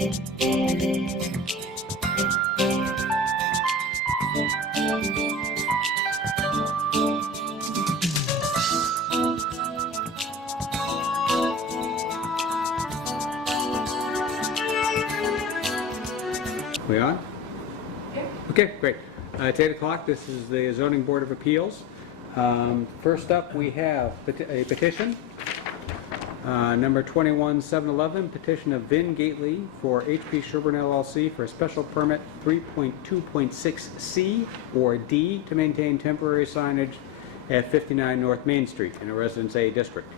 We on? Okay, great. It's 8 o'clock. This is the Zoning Board of Appeals. First up, we have a petition, number 21711, petition of Vin Gately for HP Sherborn LLC for a special permit 3.2.6C or D to maintain temporary signage at 59 North Main Street in a Residence A district.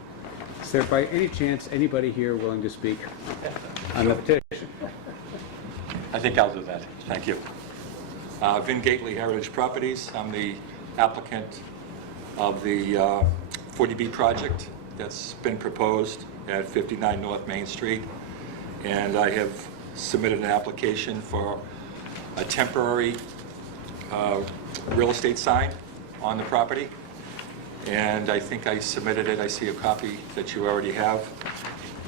Is there by any chance anybody here willing to speak on the petition? I think I'll do that. Thank you. Vin Gately, Heritage Properties. I'm the applicant of the 40B project that's been proposed at 59 North Main Street. And I have submitted an application for a temporary real estate sign on the property. And I think I submitted it. I see a copy that you already have.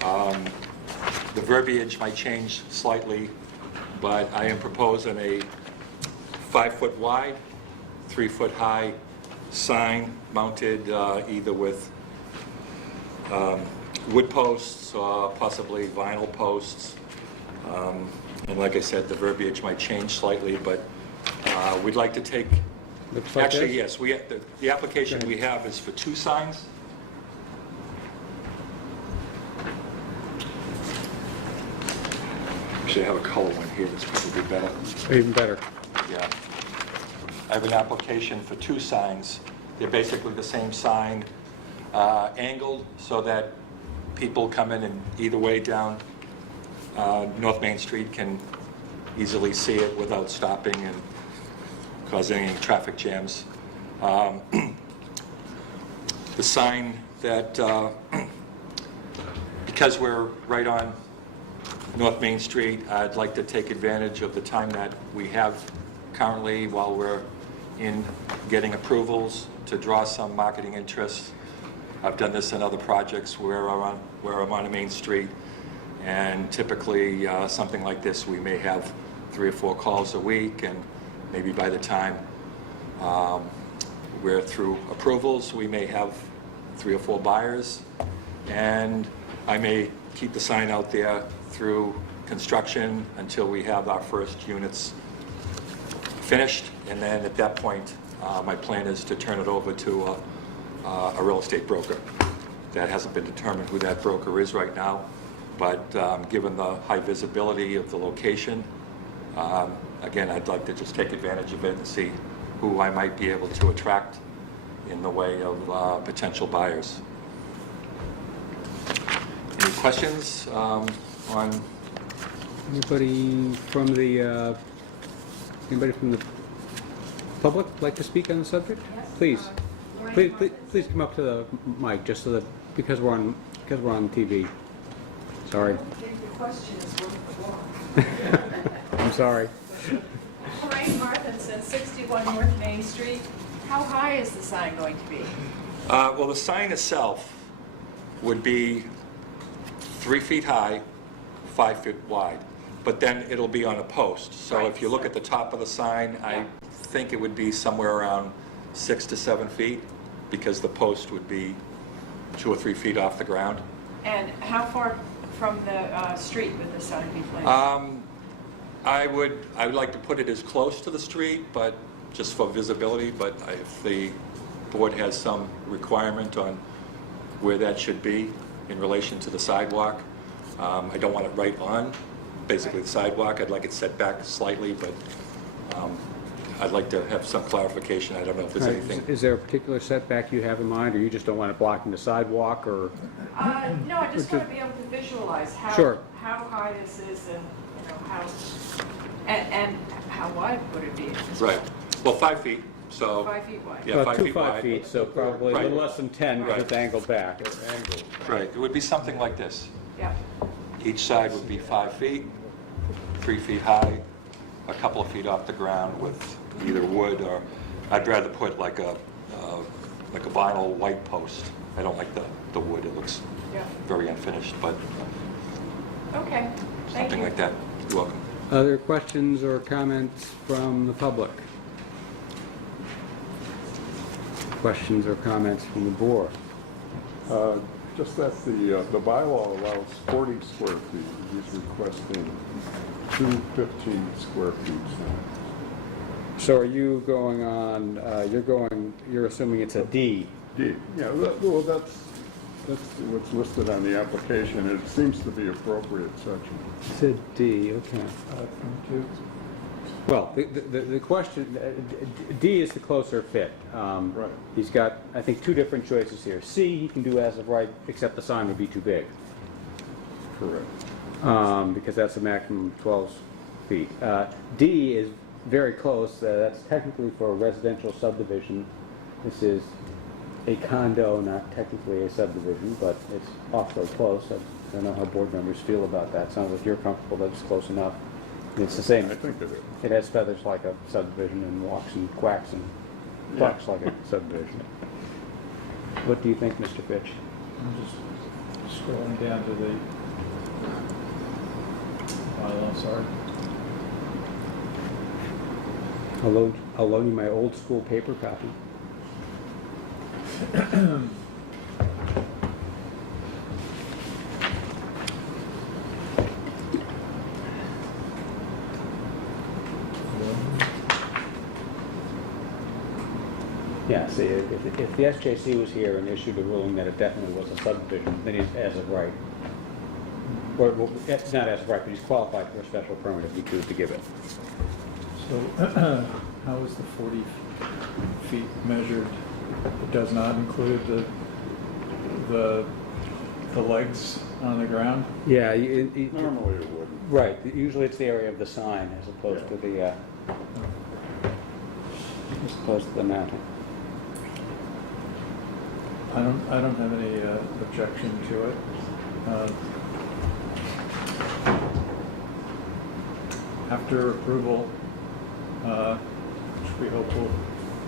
The verbiage might change slightly, but I am proposing a 5-foot wide, 3-foot high sign mounted either with wood posts or possibly vinyl posts. And like I said, the verbiage might change slightly, but we'd like to take, actually, yes, the application we have is for 2 signs. Actually, I have a color one here that's probably better. Even better. Yeah. I have an application for 2 signs. They're basically the same sign, angled so that people come in and either way down North Main Street can easily see it without stopping and causing any traffic jams. The sign that, because we're right on North Main Street, I'd like to take advantage of the time that we have currently while we're in getting approvals to draw some marketing interest. I've done this in other projects where I'm on a main street, and typically something like this we may have 3 or 4 calls a week, and maybe by the time we're through approvals we may have 3 or 4 buyers, and I may keep the sign out there through construction until we have our first units finished, and then at that point my plan is to turn it over to a real estate broker. That hasn't been determined who that broker is right now, but given the high visibility of the location, again, I'd like to just take advantage of it and see who I might be able to attract in the way of potential buyers. Any questions on? Anybody from the public like to speak on the subject? Yes. Please come up to the mic, just so that because we're on TV. Sorry. I think the question is worth the walk. I'm sorry. Lorraine Marthinson, 61 North Main Street. How high is the sign going to be? Well, the sign itself would be 3 feet high, 5 feet wide, but then it'll be on a post. So Right. if you look at the top of the sign, Yeah. I think it would be somewhere around 6 to 7 feet, because the post would be 2 or 3 feet off the ground. And how far from the street would the sign be placed? I would like to put it as close to the street, but just for visibility, but if the board has some requirement on where that should be in relation to the sidewalk, I don't want it right on basically the sidewalk. I'd like it set back slightly, but I'd like to have some clarification. I don't know if there's anything. Is there a particular setback you have in mind, or you just don't want it blocking the sidewalk, or? No, I just want to be able to visualize how Sure. how high this is, and how and how wide would it be? Right. Well, 5 feet. So 5 feet wide. yeah, About 5 feet 5 wide. feet, so probably a little Right. less than 10 because Right. it's angled back. Right. It would be something like this. Yeah. Each side would be 5 feet, 3 feet high, a couple of feet off the ground with either wood or, I'd rather put like a vinyl white post. I don't like the wood, it looks Yeah. very unfinished, but Okay, thank something you. like that. You're welcome. Other questions or comments from the public? Questions or comments from the board? Just that the bylaw allows 40 square feet. He's requesting 215 square feet. So are you going on, you're assuming it's a D? D, yeah, well, that's what's listed on the application. It seems to be appropriate section. It's a D, okay. Well, the question, D is the closer fit. Right. He's got, I think, two different choices here. C, he can do as of right, except the sign would be too big, Correct. because that's a maximum of 12 feet. D is very close. That's technically for a residential subdivision. This is a condo, not technically a subdivision, but it's awfully close. I don't know how board members feel about that. Sounds like you're comfortable that it's close enough. It's the same. I think it is. It has feathers like a subdivision and walks and quacks and clucks like a subdivision. What do you think, Mr. Fitch? I'm just scrolling down to the bylaw, sorry. I'll loan you my old school paper copy. Yeah, see, if the SJC was here and issued a ruling that it definitely was a subdivision, then he's as of right. Or, well, it's not as of right, but he's qualified for a special permit if we choose to give it. So how is the 40 feet measured? It does not include the legs on the ground? Yeah, Normally it wouldn't. right, usually it's the area of the sign as opposed to the, mounting. I don't have any objection to it. After approval, which we hope will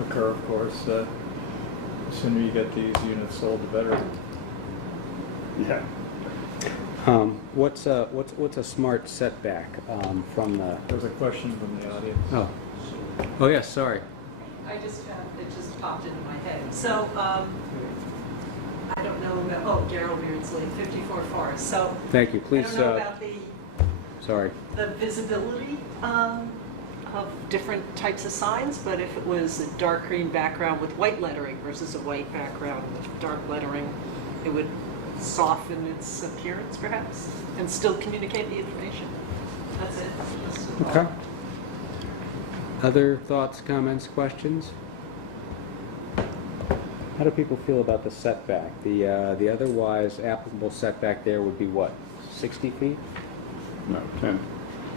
occur, of course, the sooner you get these units sold, the better. Yeah. What's a smart setback from the? There was a question from the audience. Oh yes, sorry. I just found, it just popped into my head. So, I don't know about, oh, Gerald Beardsley, 54 Forest. So, Thank you. I Please. don't know about Sorry. the visibility of different types of signs, but if it was a dark green background with white lettering versus a white background with dark lettering, it would soften its appearance perhaps and still communicate the information. That's it. Just a thought. Okay. Other thoughts, comments, questions? How do people feel about the setback? The otherwise applicable setback there would be what, 60 feet? No, 10.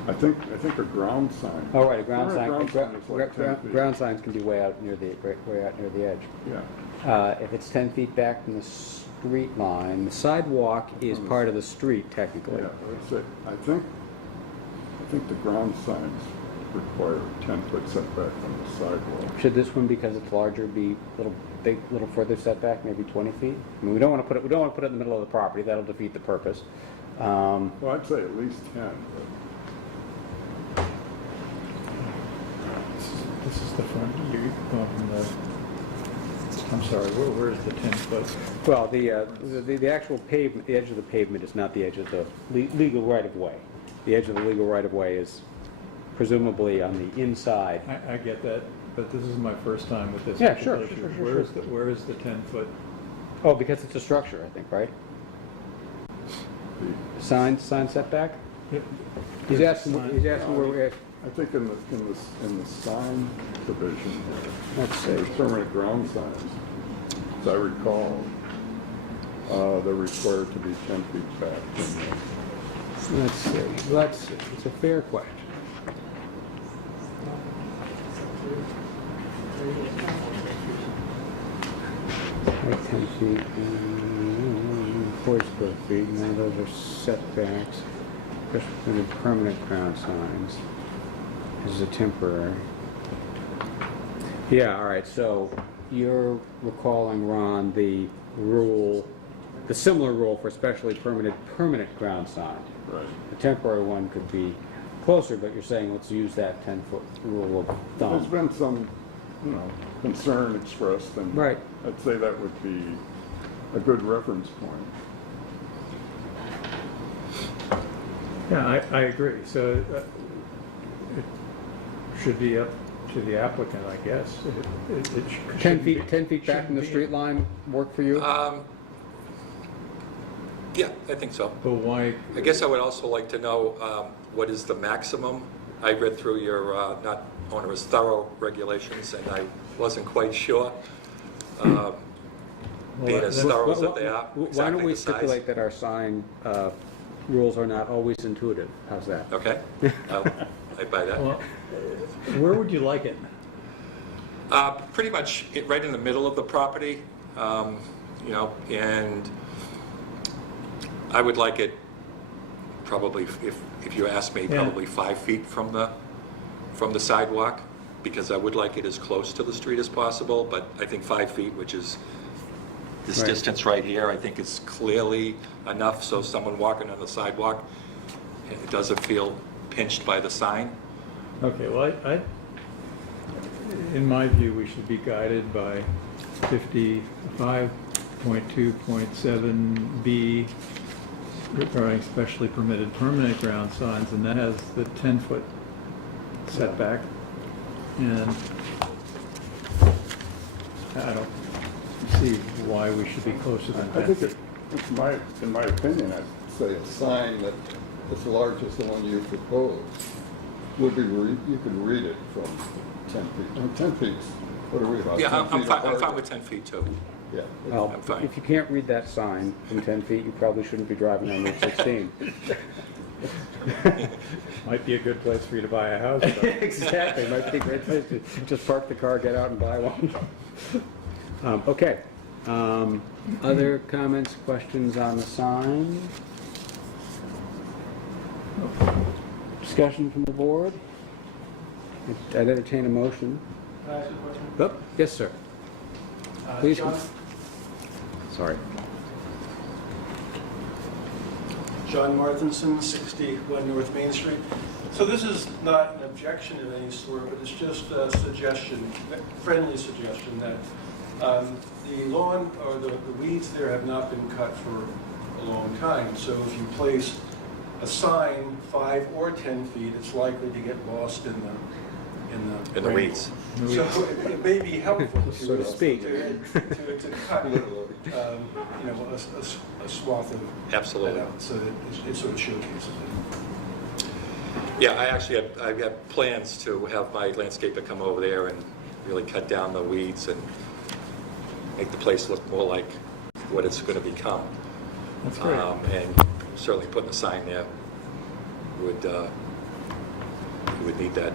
I think a ground sign. Oh, right, a ground sign. Ground sign is like 10 feet. Ground signs can be way out near the edge. Yeah. If it's 10 feet back from the street line, the sidewalk is part of the street technically. Yeah, that's it. I think the ground signs require a 10-foot setback from the sidewalk. Should this one, because it's larger, be a little further setback, maybe 20 feet? I mean, we don't want to put it in the middle of the property. That'll defeat the purpose. Well, I'd say at least 10. This is the front, you're going from the, I'm sorry, where's the 10-foot? Well, the actual pavement, the edge of the pavement is not the edge of the legal right-of-way. The edge of the legal right-of-way is presumably on the inside. I get that, but this is my first time with this. Yeah, sure, application. sure. Where is the 10-foot? Oh, because it's a structure, I think, right? Sign setback? Yep. He's asking where we're at. I think in the sign division, Let's see. permanent ground signs, as I recall, they're required to be 10 feet back. Let's see. It's a fair question. Right, 10 feet, 40 square feet, now those are setbacks. Especially the permanent ground signs. This is a temporary. Yeah, all right, so you're recalling, Ron, the similar rule for especially permanent ground sign. Right. A temporary one could be closer, but you're saying let's use that 10-foot rule of There's thumb. been some, concern expressed, and Right. I'd say that would be a good reference point. Yeah, I agree. So it should be up to the applicant, I guess. It 10 feet back from the street line work for you? Yeah, I think so. But why? I guess I would also like to know what is the maximum? I read through your not onerous, thorough regulations, and I wasn't quite sure, being as thorough as that they are, Why don't we exactly the size. stipulate that our sign rules are not always intuitive? How's that? Okay, I buy that. Well, where would you like it? Pretty much right in the middle of the property, and I would like it probably, if you ask me, Yeah. probably 5 feet from the sidewalk, because I would like it as close to the street as possible, but I think 5 feet, which is this Right. distance right here, I think is clearly enough, so someone walking on the sidewalk, it doesn't feel pinched by the sign. Okay, well, in my view, we should be guided by 55.2.7B regarding specially permitted permanent ground signs, and that has the 10-foot setback. And I don't see why we should be closer than I 10 think feet. in my opinion, I'd say a sign that as large as the one you propose will be, you can read it from 10 feet. 10 feet, what are we about? Yeah, 10 I'm feet fine, apart? I'm fine with 10 feet too. Yeah. Well, I'm fine. if you can't read that sign from 10 feet, you probably shouldn't be driving on Route 16. Might be a good place for you to buy a house. though. Exactly, might be a great place to just park the car, get out and buy one. Okay. Other comments, questions on the sign? Discussion from the board? I'd entertain a motion. Can I ask a question? Oh, yes, sir. Please. John Marthinson, 61 North Main Street. So this is not an objection of any sort, but it's just a suggestion, friendly suggestion, that the lawn or the weeds there have not been cut for a long time. So if you place a sign 5 or 10 feet, it's likely to get lost in the In the weeds. No, So it may be helpful, if you So to will, speak. to cut, a swath of Absolutely. that out, so that it sort of showcases it. Yeah, I have plans to have my landscaper come over there and really cut down the weeds and make the place look more like what it's going to become. That's great. And certainly putting a sign there would need that.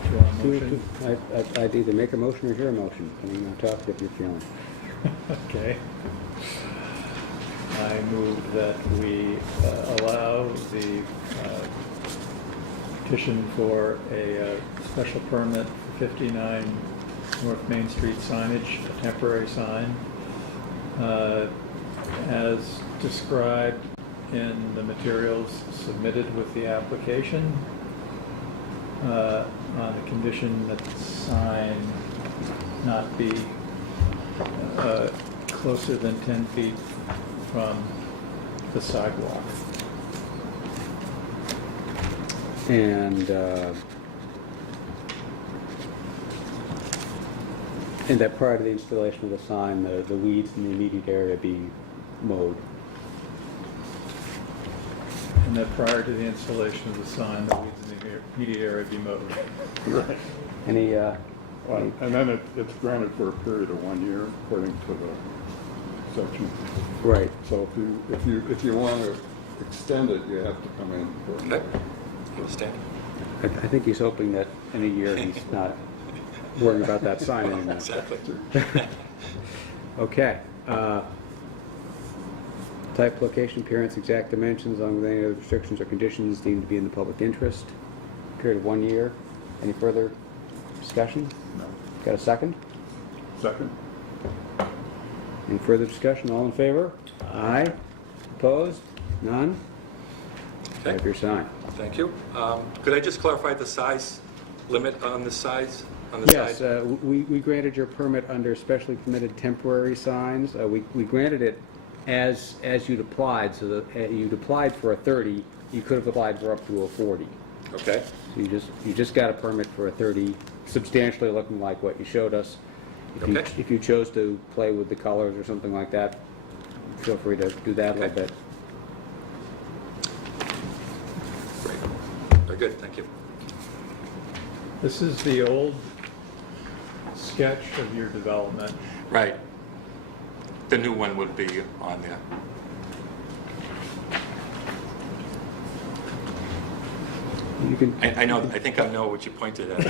Do you want a motion? I'd either make a motion or hear a motion, depending on how tough if you're feeling. Okay. I move that we allow the petition for a special permit for 59 North Main Street signage, a temporary sign, as described in the materials submitted with the application, on the condition that the sign not be closer than 10 feet from the sidewalk. And that prior to the installation of the sign, the weeds in the immediate area be mowed. And that prior to the installation of the sign, the weeds in the immediate area be mowed. Right. Any, Well, and then it's granted for a period of 1 year, according to the section. right. So if you want to extend it, you have to come in for. Okay? Understand? I think he's hoping that in a year he's not worrying about that sign anymore. Exactly. Okay. Type, location, appearance, exact dimensions, along with any other restrictions or conditions deemed to be in the public interest. Period of 1 year. Any further discussion? No. Got a second? Second? Any further discussion? All in favor? Aye. Opposed? None? Okay. Have your sign. Thank you. Could I just clarify the size limit on the size, on the Yes, side? we granted your permit under specially permitted temporary signs. We granted it as you'd applied, so that you'd applied for a 30, you could have applied for up to a 40. Okay. So you just got a permit for a 30, substantially looking like what you showed us. Okay. If you chose to play with the colors or something like that, feel free to do that a little Okay. bit. Great. Very good, thank you. This is the old sketch of your development. Right. The new one would be on there. You can, I know, I think I know what you pointed at.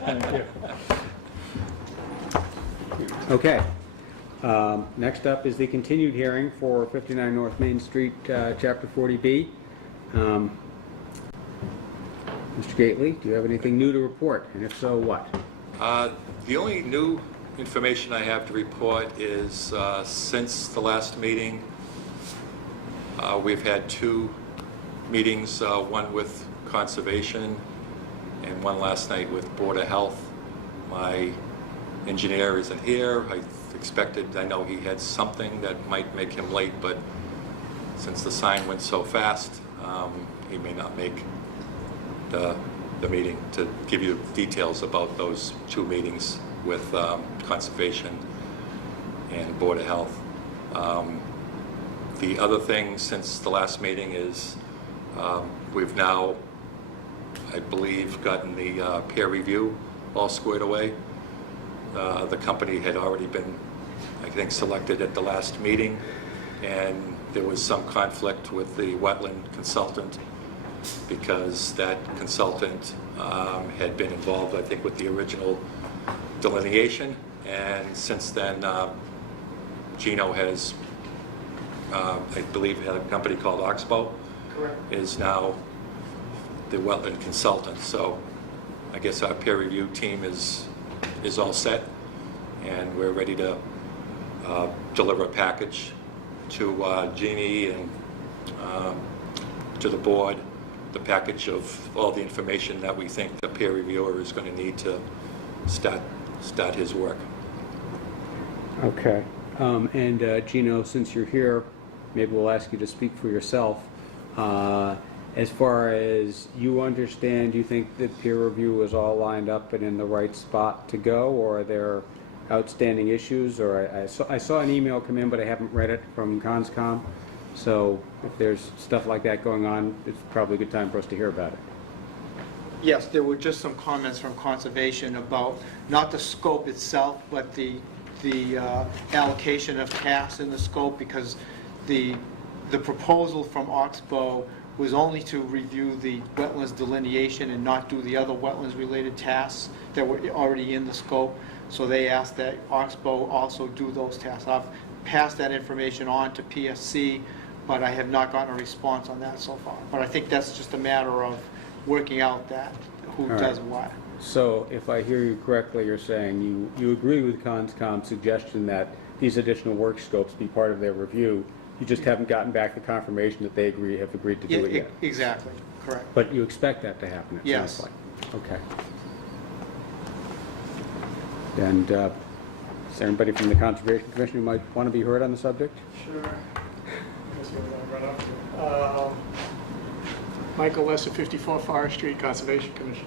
Thank you. okay. Next up is the continued hearing for 59 North Main Street, Chapter 40B. Mr. Gately, do you have anything new to report? And if so, what? The only new information I have to report is since the last meeting, we've had 2 meetings, one with Conservation and one last night with Board of Health. My engineer isn't here. I know he had something that might make him late, but since the sign went so fast, he may not make the meeting. To give you details about those 2 meetings with Conservation and Board of Health. The other thing since the last meeting is we've now, I believe, gotten the peer review all squared away. The company had already been, I think, selected at the last meeting, and there was some conflict with the wetland consultant because that consultant had been involved, I think, with the original delineation, and since then Gino has, I believe, had a company called Oxbow. Correct. Is now the wetland consultant. So I guess our peer review team is all set, and we're ready to deliver a package to Jeannie and to the board, the package of all the information that we think the peer reviewer is going to need to start his work. Okay. And Gino, since you're here, maybe we'll ask you to speak for yourself. As far as you understand, do you think that peer review is all lined up and in the right spot to go, or are there outstanding issues? Or I saw an email come in, but I haven't read it from Conscom. So if there's stuff like that going on, it's probably a good time for us to hear about it. Yes, there were just some comments from Conservation about not the scope itself, but the allocation of tasks in the scope, because the proposal from Oxbow was only to review the wetlands delineation and not do the other wetlands-related tasks that were already in the scope. So they asked that Oxbow also do those tasks. I've passed that information on to PSC, but I have not gotten a response on that so far. But I think that's just a matter of working out that, who All right. does what. So if I hear you correctly, you're saying you agree with Conscom's suggestion that these additional work scopes be part of their review. You just haven't gotten back the confirmation that they have agreed to do it yet. Exactly, correct. But you expect that to happen, it Yes. sounds like. Okay. And is there anybody from the Conservation Commission who might want to be heard on the subject? Sure. Guess we're gonna run up to. Michael Lesser, 54 Forest Street, Conservation Commission.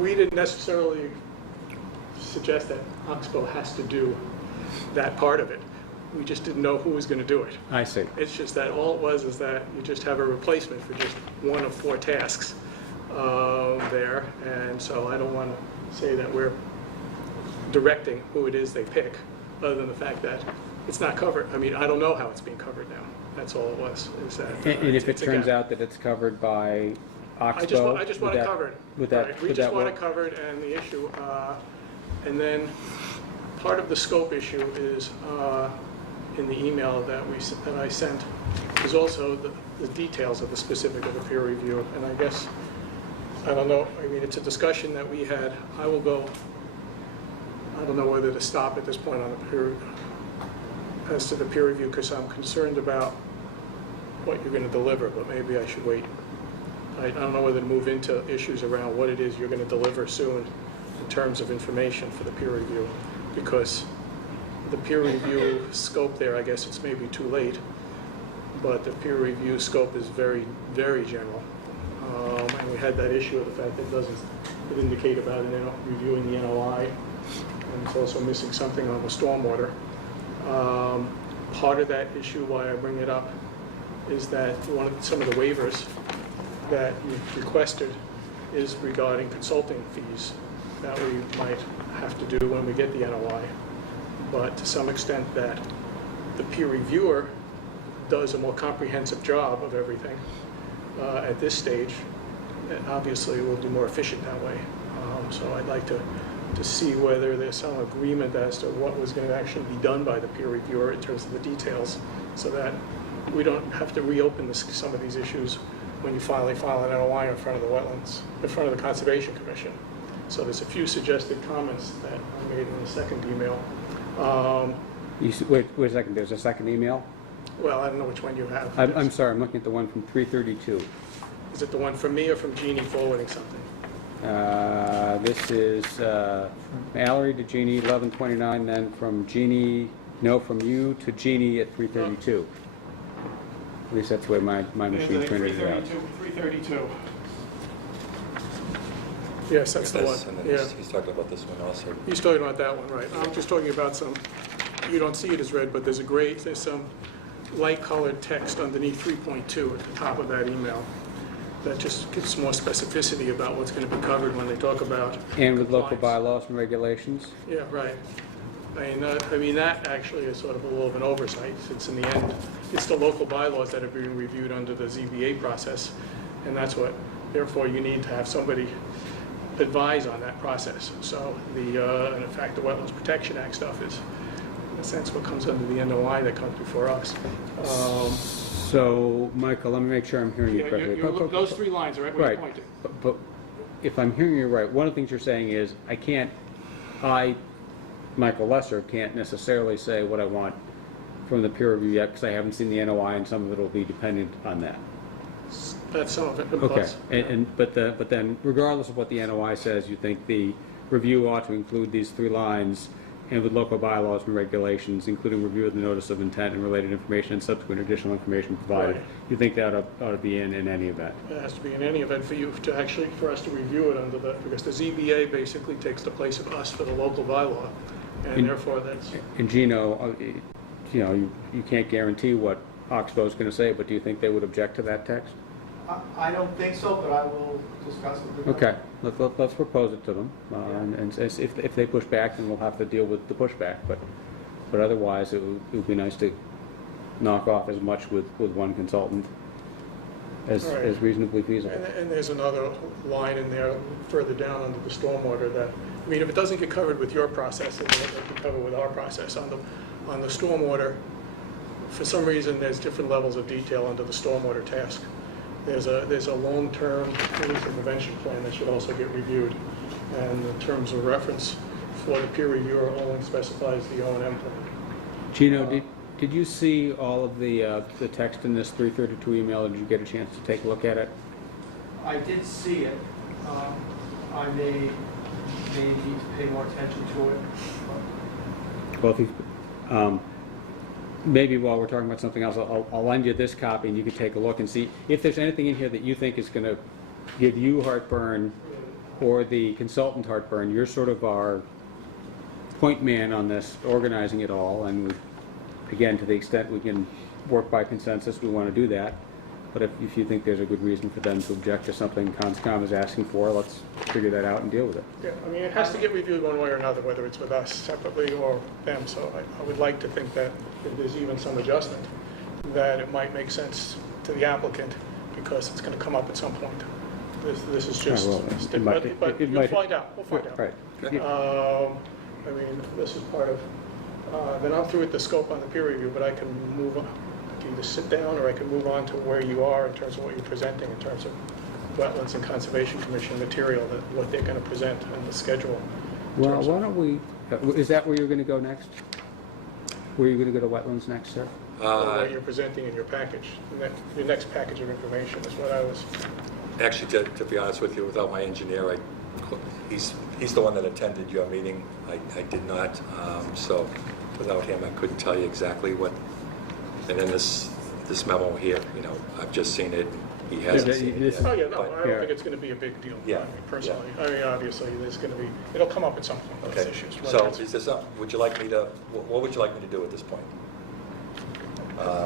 We didn't necessarily suggest that Oxbow has to do that part of it. We just didn't know who was going to do it. I see. It's just that all it was is that you just have a replacement for just one of 4 tasks there. And so I don't want to say that we're directing who it is they pick, other than the fact that it's not covered. I mean, I don't know how it's being covered now. That's all it was. Is that, And if it it's a turns gap. out that it's covered by Oxbow? I just want it covered. Would that, Right, we could just that want work? it covered, and the issue, and then part of the scope issue is in the email that I sent is also the details of the specific of the peer review. And I guess, I don't know, I mean, it's a discussion that we had. I I don't know whether to stop at this point on the peer, as to the peer review, because I'm concerned about what you're going to deliver, but maybe I should wait. I don't know whether to move into issues around what it is you're going to deliver soon in terms of information for the peer review, because the peer review scope there, I guess it's maybe too late, but the peer review scope is very, very general. And we had that issue of the fact that it indicate about reviewing the NOI, and it's also missing something on the stormwater. Part of that issue, why I bring it up, is that some of the waivers that you've requested is regarding consulting fees that we might have to do when we get the NOI. But to some extent that the peer reviewer does a more comprehensive job of everything at this stage, and obviously we'll be more efficient that way. So I'd like to see whether there's some agreement as to what was going to actually be done by the peer reviewer in terms of the details, so that we don't have to reopen some of these issues when you finally file an NOI in front of the wetlands, in front of the Conservation Commission. So there's a few suggested comments that I made in the second email. Wait a second, there's a second email? Well, I don't know which one you have. I'm sorry, I'm looking at the one from 332. Is it the one from me or from Jeannie forwarding something? This is Mallory to Jeannie, 1129, then from Jeannie, no, from you to Jeannie at 332. At least that's the way my machine printed it out. 332. Yes, that's the one. And then Yeah. he's talking about this one also. He's talking about that one, right. I'm just talking about some, you don't see it as red, but there's some light-colored text underneath 3.2 at the top of that email that just gives more specificity about what's going to be covered when they talk about And with local compliance. bylaws and regulations? Yeah, right. I mean, that actually is sort of a little of an oversight, since in the end, it's the local bylaws that are being reviewed under the ZBA process, and that's what, therefore, you need to have somebody advise on that process. So and in fact, the Wetlands Protection Act stuff is, in a sense, what comes under the NOI that comes before us. So, Michael, let me make sure I'm hearing you correctly. Those three lines are right where Right, you're pointing. but if I'm hearing you right, one of the things you're saying is, Michael Lesser, can't necessarily say what I want from the peer review yet, because I haven't seen the NOI, and some of it will be dependent on that. That's some of it. Okay, but then regardless of what the NOI says, you think the review ought to include these three lines, and with local bylaws and regulations, including review of the notice of intent and related information and subsequent additional information provided. Right. You think that ought to be in any event? It has to be in any event for us to review it under because the ZBA basically takes the place of us for the local bylaw, and therefore that's... And Gino, you can't guarantee what Oxbow is going to say, but do you think they would object to that text? I don't think so, but I will discuss it with them. Okay, let's propose it to them, and if they push back, then we'll have to deal with the pushback, but otherwise, it would be nice to knock off as much with one consultant as Right. reasonably feasible. And there's another line in there further down under the stormwater that, I mean, if it doesn't get covered with your process, then it can cover with our process. On the stormwater, for some reason, there's different levels of detail under the stormwater task. There's a long-term pollution prevention plan that should also get reviewed. And in terms of reference for the peer reviewer, only specifies the O&M plan. Gino, did you see all of the text in this 332 email? Did you get a chance to take a look at it? I did see it. I may need to pay more attention to it. Well, if maybe while we're talking about something else, I'll lend you this copy, and you can take a look and see if there's anything in here that you think is going to give you heartburn or the consultant heartburn. You're sort of our point man on this, organizing it all, and again, to the extent we can work by consensus, we want to do that. But if you think there's a good reason for them to object to something CONSCOM is asking for, let's figure that out and deal with it. Yeah, I mean, it has to get reviewed one way or another, whether it's with us separately or them. So I would like to think that if there's even some adjustment, that it might make sense to the applicant, because it's going to come up at some point. This is just, but you'll find out. We'll find out. Right. I mean, this is part of, then I'm through with the scope on the peer review, but I can move on. I can either sit down, or I can move on to where you are in terms of what you're presenting in terms of Wetlands and Conservation Commission material, that what they're going to present and the schedule. Well, why don't we, Is that where you're going to go next? Where are you going to go to wetlands next, sir? What you're presenting in your package, your next package of information is what I was, Actually, to be honest with you, without my engineer, he's the one that attended your meeting. I did not, so without him, I couldn't tell you exactly what. And then this memo here, I've just seen it. He hasn't seen it yet. oh yeah, no, but- I don't think it's going to be a big deal. Yeah, I mean, personally, I mean, obviously, there's going to be, it'll come up at some point, those Okay, issues. so whether it's- is this, would you like me to, what would you like me to do at this point?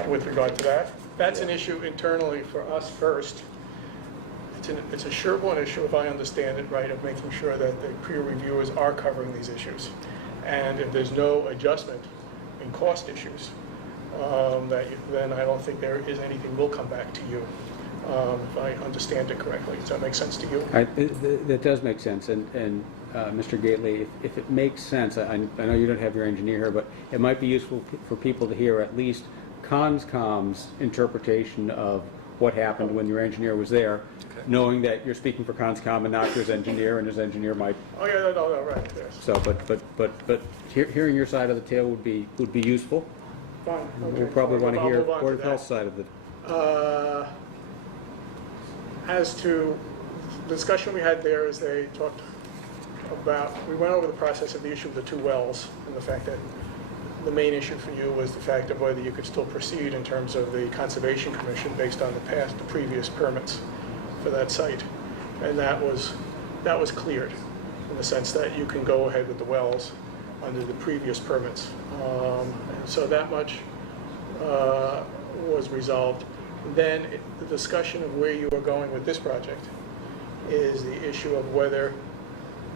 with regard to that. That's an Yeah. issue internally for us first. It's a SHERBORN issue, if I understand it right, of making sure that the peer reviewers are covering these issues. And if there's no adjustment in cost issues, then I don't think there is anything will come back to you, if I understand it correctly. Does that make sense to you? That does make sense, and Mr. Gately, if it makes sense, I know you don't have your engineer here, but it might be useful for people to hear at least CONSCOM's interpretation of what happened when your engineer was there, knowing that you're speaking for CONSCOM and not his engineer, and his engineer might. Oh, yeah, no, right, yes. So, but hearing your side of the tale would be useful. Fine, okay. We'll probably want to I'll hear move on Board to of that. Health side of it. As to the discussion we had there is they talked about, we went over the process of the issue of the two wells and the fact that the main issue for you was the fact of whether you could still proceed in terms of the Conservation Commission based on the previous permits for that site. And that was cleared in the sense that you can go ahead with the wells under the previous permits. And so that much was resolved. Then the discussion of where you are going with this project is the issue of whether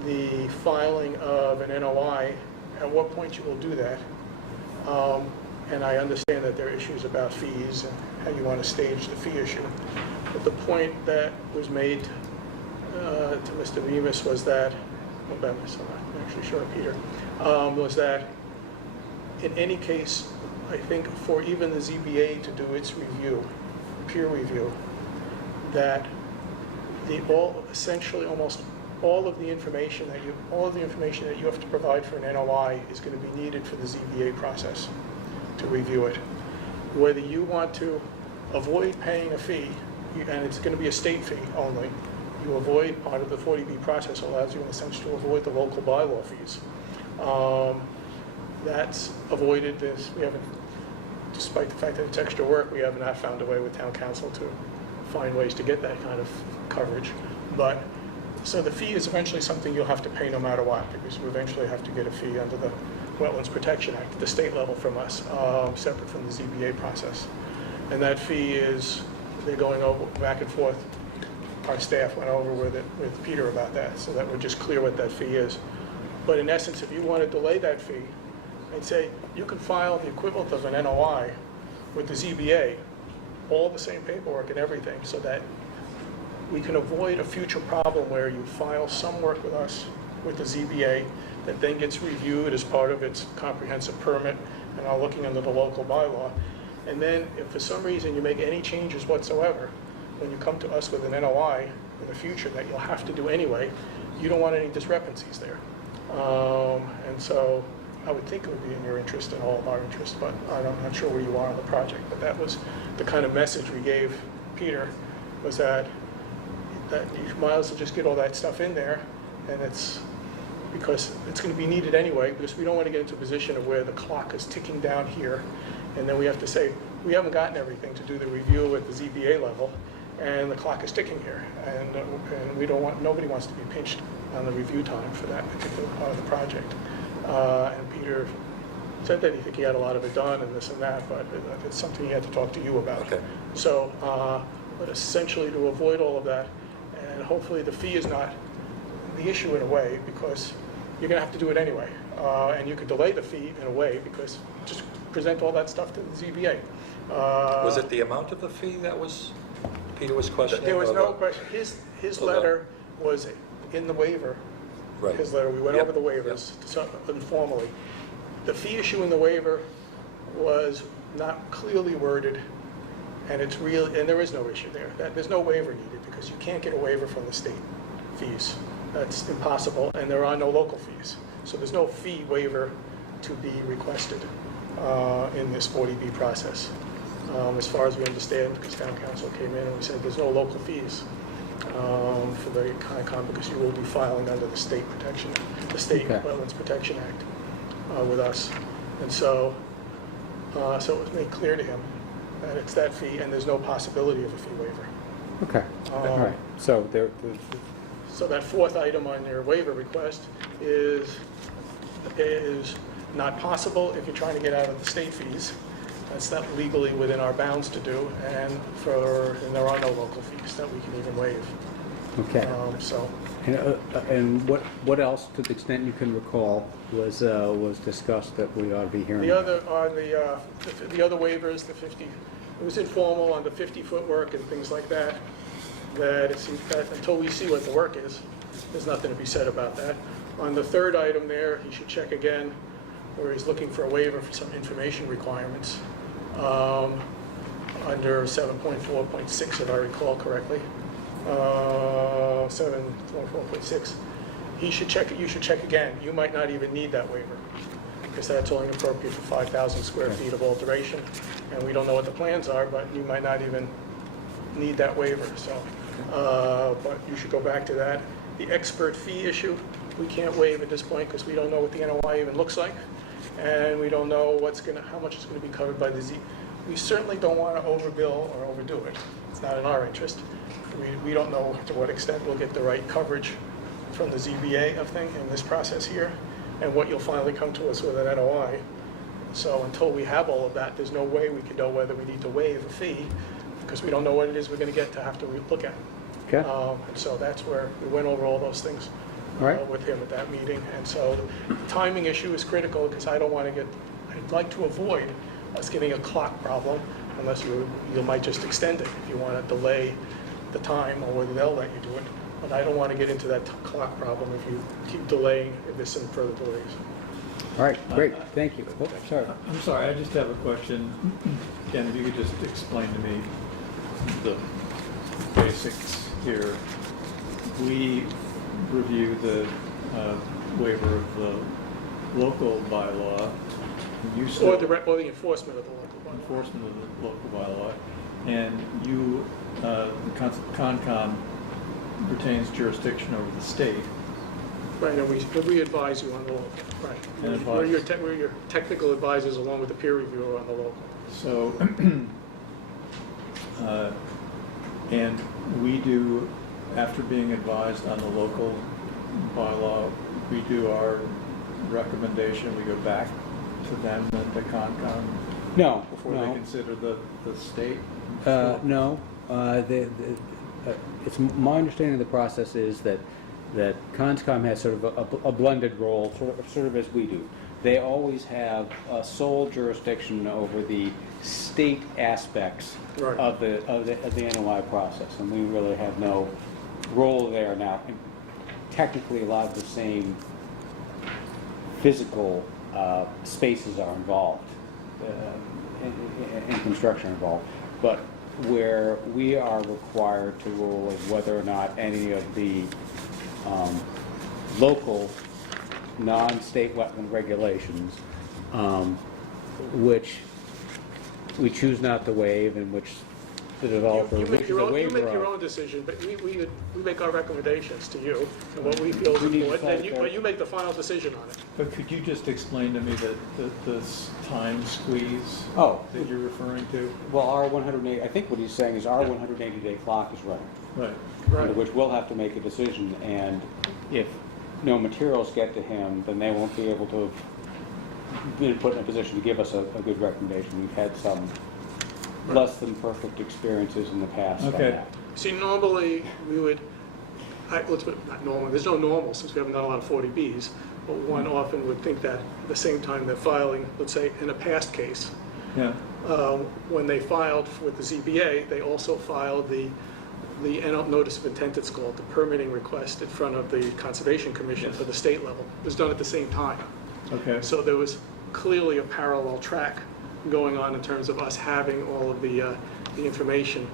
the filing of an NOI, at what point you will do that. And I understand that there are issues about fees and how you want to stage the fee issue. But the point that was made to Mr. Bemis was that, I'm not actually sure, Peter, was that in any case, I think for even the ZBA to do its review, peer review, that essentially almost all of the information that you have to provide for an NOI is going to be needed for the ZBA process to review it. Whether you want to avoid paying a fee, and it's going to be a state fee only, you avoid part of the 40B process, allows you in a sense to avoid the local bylaw fees. That's avoided this. We haven't, despite the fact that it's extra work, we have not found a way with town council to find ways to get that kind of coverage. But so the fee is eventually something you'll have to pay no matter what, because you eventually have to get a fee under the Wetlands Protection Act at the state level from us, separate from the ZBA process. And that fee is, they're going over back and forth. Our staff went over with Peter about that, so that we're just clear what that fee is. But in essence, if you want to delay that fee, I'd say you can file the equivalent of an NOI with the ZBA, all the same paperwork and everything, so that we can avoid a future problem where you file some work with us, with the ZBA, that then gets reviewed as part of its comprehensive permit and are looking under the local bylaw. And then if for some reason you make any changes whatsoever, when you come to us with an NOI in the future that you'll have to do anyway, you don't want any discrepancies there. And so I would think it would be in your interest and all of our interest, but I'm not sure where you are on the project. But that was the kind of message we gave Peter, was that you might as well just get all that stuff in there, and it's because it's going to be needed anyway, because we don't want to get into a position of where the clock is ticking down here, and then we have to say, we haven't gotten everything to do the review at the ZBA level, and the clock is ticking here, and we don't want, nobody wants to be pinched on the review time for that particular part of the project. And Peter said that he think he had a lot of it done and this and that, but it's something he had to talk to you about. Okay. So, but essentially to avoid all of that, and hopefully the fee is not the issue in a way, because you're going to have to do it anyway. And you could delay the fee in a way, because just present all that stuff to the ZBA. Was it the amount of the fee that Peter was questioning? There was or no what? question. His letter was in the waiver. Right. His letter, we went Yep, over the waivers informally. The fee issue in the waiver was not clearly worded, and it's real, and there is no issue there. There's no waiver needed, because you can't get a waiver from the state fees. That's impossible, and there are no local fees. So there's no fee waiver to be requested in this 40B process. As far as we understand, because town council came in and we said there's no local fees for the Concom because you will be filing under the state protection, the State Okay. Wetlands Protection Act with us. And so, so it was made clear to him that it's that fee and there's no possibility of a fee waiver. Okay, all right. So So that fourth item on your waiver request is not possible if you're trying to get out of the state fees. That's not legally within our bounds to do, and there are no local fees that we can even waive. okay. So, And what else, to the extent you can recall, was discussed that we ought to be hearing? the other, on the other waivers, the 50, it was informal on the 50-foot work and things like that, that it seems that until we see what the work is, there's nothing to be said about that. On the third item there, he should check again, where he's looking for a waiver for some information requirements under 7.4.6, if I recall correctly. 7.4.6. You should check again. You might not even need that waiver, because that's only appropriate for 5,000 square feet of alteration. And we don't know what the plans are, but you might not even need that waiver, so. But you should go back to that. The expert fee issue, we can't waive at this point, because we don't know what the NOI even looks like. And we don't know how much is gonna be covered by the Z. We certainly don't wanna overbill or overdo it. It's not in our interest. We don't know to what extent we'll get the right coverage from the ZBA of thing in this process here, and what you'll finally come to us with an NOI. So until we have all of that, there's no way we can know whether we need to waive a fee, because we don't know what it is we're gonna get to have to look at. Okay, And so that's where we went over all those things all right. with him at that meeting. And so the timing issue is critical, because I'd like to avoid us getting a clock problem, unless you might just extend it if you want to delay the time, or whether they'll let you do it. But I don't want to get into that clock problem if you keep delaying, if there's some further delays. All right, great, thank you. Oh, sorry. I'm sorry, I just have a question. Ken, if you could just explain to me the basics here. We review the waiver of the local bylaw. You still- Or the enforcement of the local bylaw. enforcement of the local bylaw, and you, the Concom retains jurisdiction over the state. Right, and we advise you on the local, right. And We're your advise. we're your technical advisors along with the peer reviewer on the local. So, and we do, after being advised on the local bylaw, we do our recommendation, we go back to them and the Concom No, before they no, consider the state? no. It's my understanding of the process is that Conscom has sort of a blended role, sort of as we do. They always have a sole jurisdiction over the state aspects Right. of the NOI process, and we really have no role there now. Technically, a lot of the same physical spaces are involved, and construction involved, but where we are required to rule is whether or not any of the local non-state wetland regulations, which we choose not to waive, and which the developer You make wishes your a own, you waiver make your of. own decision, but we make our recommendations to you, and what we feel is We need to important, and decide but you make the final decision on it. But could you just explain to me this time squeeze Oh, that you're referring to? well, our 180, I think what he's saying is our 180-day clock is running, Right. under which we'll have to make a decision, and if no materials get to him, then they won't be able to have been put in a position to give us a good recommendation. We've had some less than perfect experiences in the past on Okay. that. See, normally, we would, let's put it, not normal, there's no normal, since we haven't done a lot of 40Bs, but one often would think that at the same time they're filing, let's say, in a past case, Yeah. when they filed with the ZBA, they also filed the notice of intent, it's called, the permitting request in front of the Conservation Commission for the state level. It was done at the same time. Okay. So there was clearly a parallel track going on in terms of us having all of the information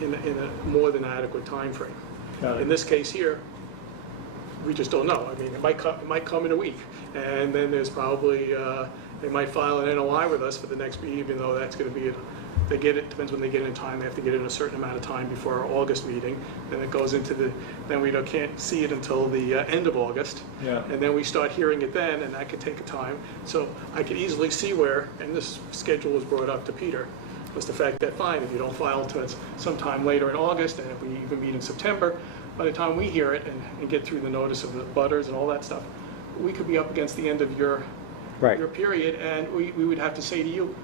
in a more than adequate timeframe. Got it. In this case here, we just don't know. I mean, it might come in a week. And then there's probably, they might file an NOI with us for the next meeting, even though that's going to be, they get it, depends when they get it in time, they have to get it in a certain amount of time before our August meeting. Then it goes into the, then we can't see it until the end of August. Yeah. And then we start hearing it then, and that could take a time. So I could easily see where, and this schedule was brought up to Peter, was the fact that, fine, if you don't file until it's sometime later in August, and if we even meet in September, by the time we hear it and get through the notice of the butters and all that stuff, we could be up against the end of your Right. period, and we would have to say to you,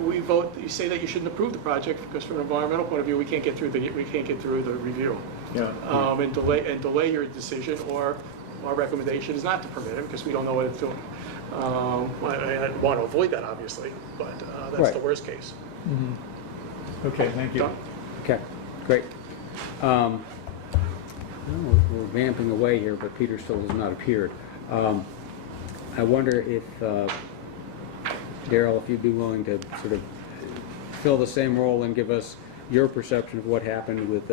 we vote, you say that you shouldn't approve the project, because from an environmental point of view, we can't get through the review. Yeah. And delay your decision, or our recommendation is not to permit it, because we don't know what it's doing. I want to avoid that, obviously, but that's Right. the worst case. Okay, thank you. Done? Okay, great. We're vamping away here, but Peter still has not appeared. I wonder if, Daryl, if you'd be willing to sort of fill the same role and give us your perception of what happened with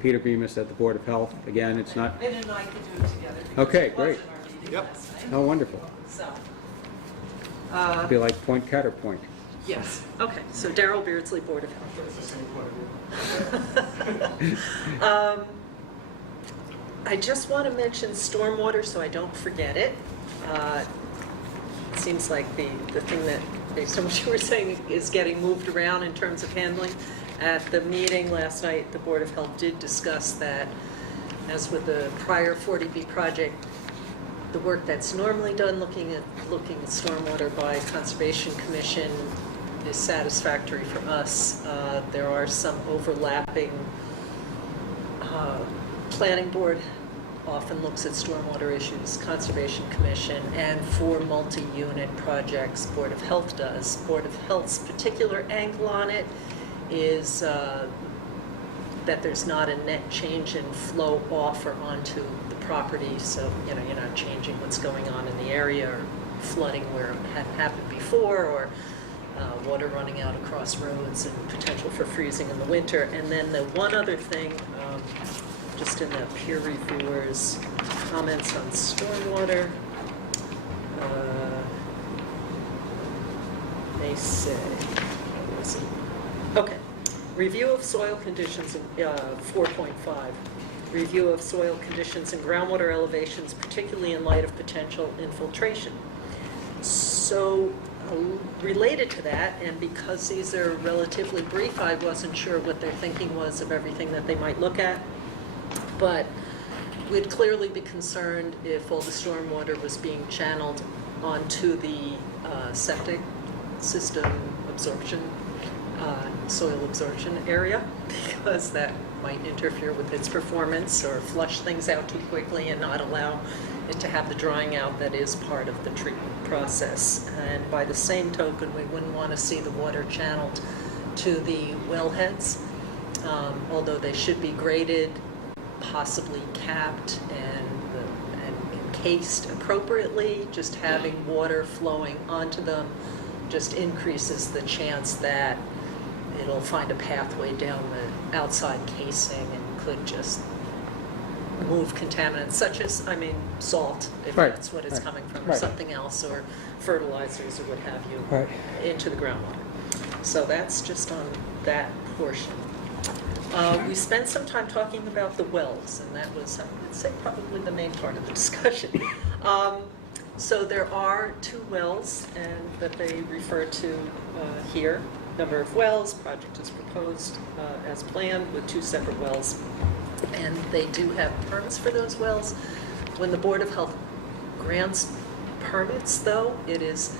Peter Bemis at the Board of Health. Again, it's not... Ben and I could do it together. because Okay, it great. wasn't our meeting Yep. last night. Oh, wonderful. So, It'd be like point, cut, or point. yes, okay, so Daryl Beardsley, Board of Health. It's the same point of view. I just want to mention stormwater so I don't forget it. It seems like the thing that, based on what you were saying, is getting moved around in terms of handling. At the meeting last night, the Board of Health did discuss that, as with the prior 40B project, the work that's normally done looking at stormwater by Conservation Commission is satisfactory for us. There are some overlapping. Planning Board often looks at stormwater issues, Conservation Commission, and for multi-unit projects, Board of Health does. Board of Health's particular angle on it is that there's not a net change in flow off or onto the property, so you're not changing what's going on in the area, or flooding where it hadn't happened before, or water running out across roads and potential for freezing in the winter. And then the one other thing, just in the peer reviewers' comments on stormwater, they say, what is it? Okay, review of soil conditions in 4.5. Review of soil conditions and groundwater elevations, particularly in light of potential infiltration. So, related to that, and because these are relatively brief, I wasn't sure what their thinking was of everything that they might look at. But we'd clearly be concerned if all the stormwater was being channeled onto the septic system absorption, soil absorption area, because that might interfere with its performance or flush things out too quickly and not allow it to have the drying out that is part of the treatment process. And by the same token, we wouldn't want to see the water channeled to the wellheads, although they should be graded, possibly capped and encased appropriately. Just having water flowing onto them just increases the chance that it'll find a pathway down the outside casing and could just move contaminants such as, salt, if Right, that's what it's right, coming from, or right. something else, or fertilizers or what have you, Right. into the groundwater. So that's just on that portion. We spent some time talking about the wells, and that was, I would say, probably the main part of the discussion. So there are 2 wells, and that they refer to here. Number of wells, project is proposed as planned with 2 separate wells, and they do have permits for those wells. When the Board of Health grants permits, though, it is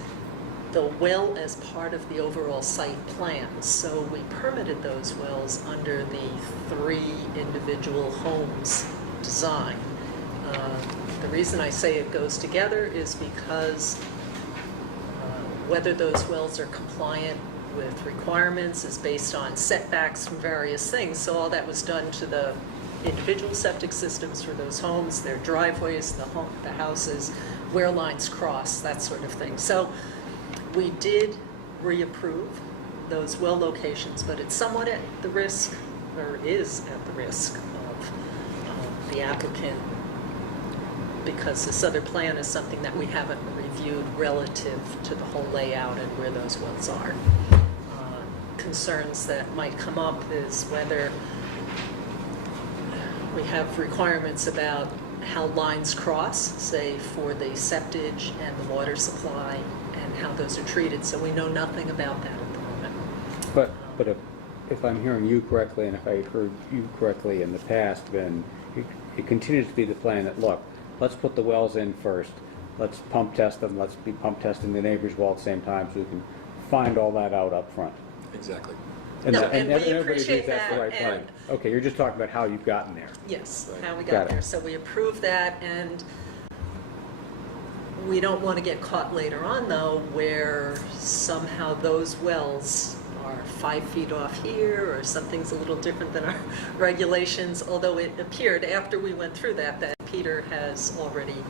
the well as part of the overall site plan. So we permitted those wells under the 3 individual homes design. The reason I say it goes together is because whether those wells are compliant with requirements is based on setbacks from various things. So all that was done to the individual septic systems for those homes, their driveways, the houses, where lines cross, that sort of thing. So we did reapprove those well locations, but it's somewhat at the risk, or is at the risk of the applicant because this other plan is something that we haven't reviewed relative to the whole layout and where those wells are. Concerns that might come up is whether we have requirements about how lines cross, say for the septage and the water supply, and how those are treated, so we know nothing about that at the moment. But if I'm hearing you correctly, and if I heard you correctly in the past, then it continues to be the plan that, look, let's put the wells in first, let's pump test them, let's be pump testing the neighbor's well at the same time, so we can find all that out up front. Exactly. No, and we everybody appreciate agrees that's the that, right plan. and- Okay, you're just talking about how you've gotten there. Yes, Right. how we Got got it. there. So we approve that, and we don't want to get caught later on, though, where somehow those wells are 5 feet off here, or something's a little different than our regulations, although it appeared after we went through that Peter has already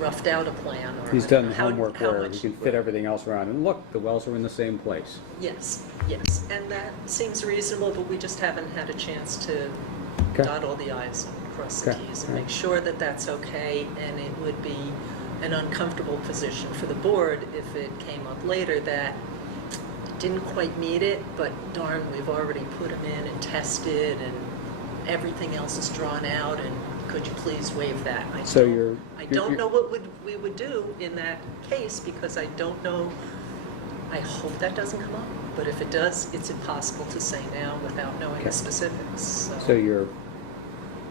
roughed out a plan. Or He's done the how homework where he much- can fit everything else around, and look, the wells are in the same place. Yes, yes, and that seems reasonable, but we just haven't had a chance to Okay. dot all the i's and cross the Okay, t's and all right. make sure that that's okay, and it would be an uncomfortable position for the board if it came up later that it didn't quite meet it, but darn, we've already put them in and tested, and everything else is drawn out, and could you please waive that? So I don't know what we would do in that case, because I don't know, I hope that doesn't come up, but if it does, it's impossible to say now without knowing Okay. the specifics, So you're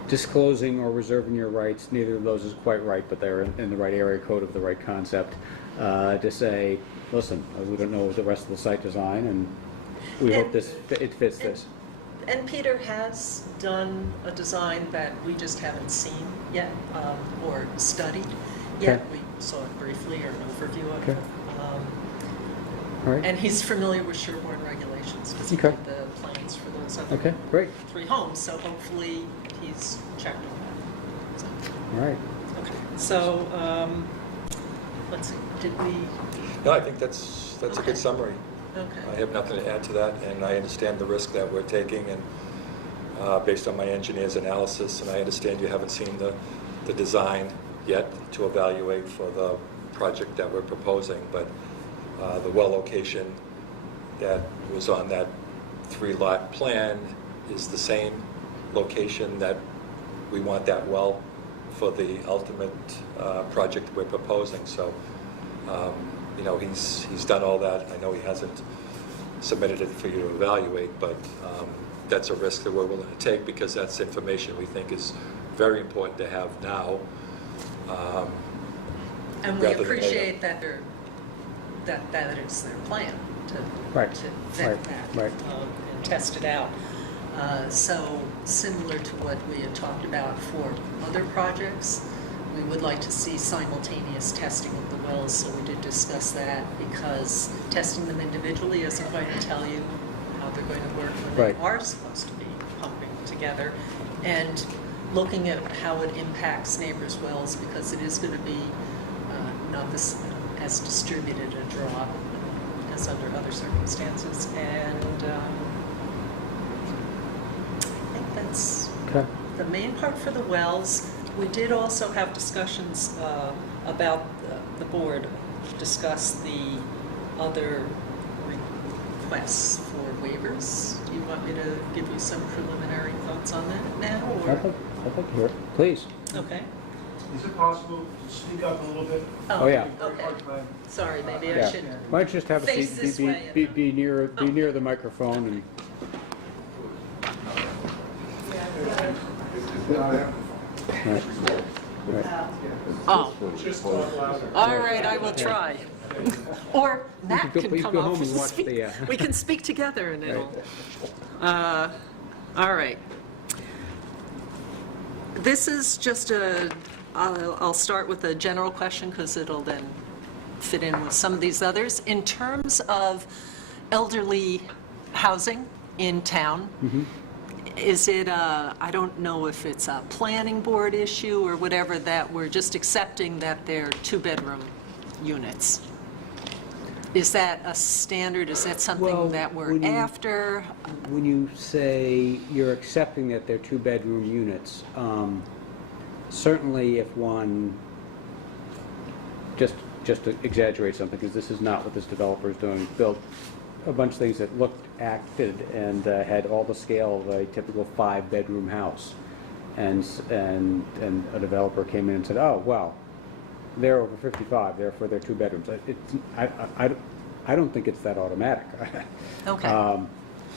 disclosing or reserving your rights, neither of those is quite right, but they're in the right area code of the right concept, to say, listen, we don't know the rest of the site design, and we hope And- it fits this. And Peter has done a design that we just haven't seen yet, or studied yet. Okay. We saw it briefly, or an overview of Okay. it. All right, And he's familiar with SHERBORN regulations, because he Okay. did the plans for those other okay, great, 3 homes, so hopefully he's checked on that. So, all right. okay, so, let's see, did we, No, I think that's a Okay. good summary. I okay. have nothing to add to that, and I understand the risk that we're taking, and based on my engineer's analysis, and I understand you haven't seen the design yet to evaluate for the project that we're proposing, but the well location that was on that 3-lot plan is the same location that we want that well for the ultimate project we're proposing. So, you know, he's done all that. I know he hasn't submitted it for you to evaluate, but that's a risk that we're willing to take, because that's information we think is very important to have now. And we rather than later. appreciate that that is their plan Right, to vet right, that right. And test it out. So similar to what we had talked about for other projects, we would like to see simultaneous testing of the wells, so we did discuss that, because testing them individually isn't going to tell you how they're going to work when Right. they are supposed to be pumping together. And looking at how it impacts neighbors' wells, because it is going to be not as distributed a draw as under other circumstances. And I think that's Okay. the main part for the wells. We did also have discussions about the board, discuss the other requests for waivers. Do you want me to give you some preliminary thoughts on that now, or? I'd like to hear it, please. Okay. Is it possible to speak up a little bit? Oh, yeah. Very Okay. hard time. Sorry, maybe I Yeah. should. Why don't you just have a Face seat, this way and- be near the microphone, and right. Right. Oh, Just talk louder. all right, I will try. Or Matt go- can you come go up home and and watch speak. the, We can speak together and it'll. Right. All right. This is just I'll start with a general question, because it'll then fit in with some of these others. In terms of elderly housing in town, is it, I don't know if it's a planning board issue or whatever, that we're just accepting that they're 2-bedroom units? Is that a standard? Is that Well, something that we're when you- after? When you say you're accepting that they're 2-bedroom units, certainly if one, just to exaggerate something, because this is not what this developer is doing, built a bunch of things that looked, acted, and had all the scale of a typical 5-bedroom house. And a developer came in and said, oh, well, they're over 55, therefore they're 2 bedrooms. I don't think it's that automatic. Okay.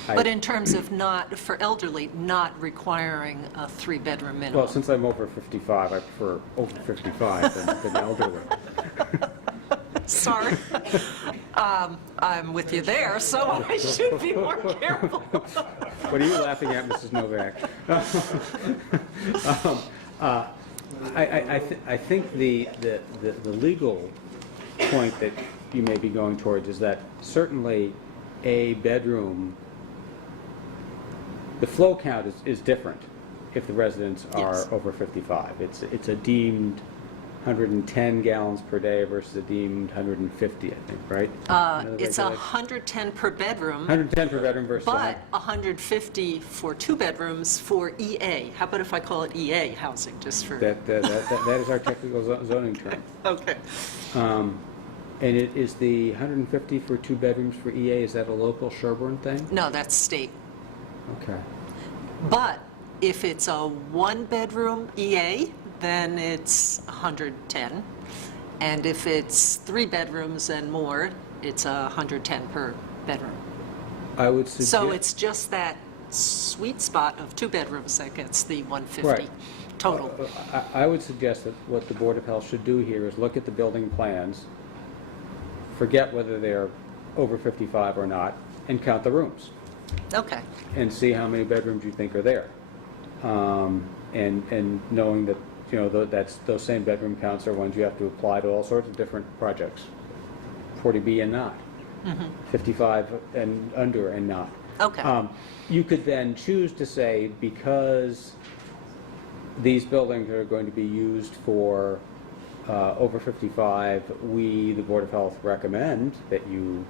But in terms of not, for elderly, not requiring a 3-bedroom minimum? Well, since I'm over 55, I prefer over 55 than elderly. Sorry. I'm with you there, so I should be more careful. What are you laughing at, Mrs. Novak? I think the legal point that you may be going towards is that certainly a bedroom, the flow count is different if the residents are Yes. over 55. It's a deemed 110 gallons per day versus a deemed 150, I think, right? It's 110 per bedroom, 110 per bedroom versus but 150 for 2 bedrooms for EA. How about if I call it EA housing, just for... that is our technical zoning term. Okay. And it is the 150 for 2 bedrooms for EA, is that a local Sherborn thing? No, that's state. Okay. But if it's a 1-bedroom EA, then it's 110. And if it's 3 bedrooms and more, it's 110 per bedroom. I would suggest... So it's just that sweet spot of 2 bedrooms that gets the 150 Right. total. I would suggest that what the Board of Health should do here is look at the building plans, forget whether they're over 55 or not, and count the rooms, Okay. and see how many bedrooms you think are there. And knowing that, you know, those same bedroom counts are ones you have to apply to all sorts of different projects, 40B and not, 55 and under and not. Okay. You could then choose to say, because these buildings are going to be used for over 55, we, the Board of Health, recommend that you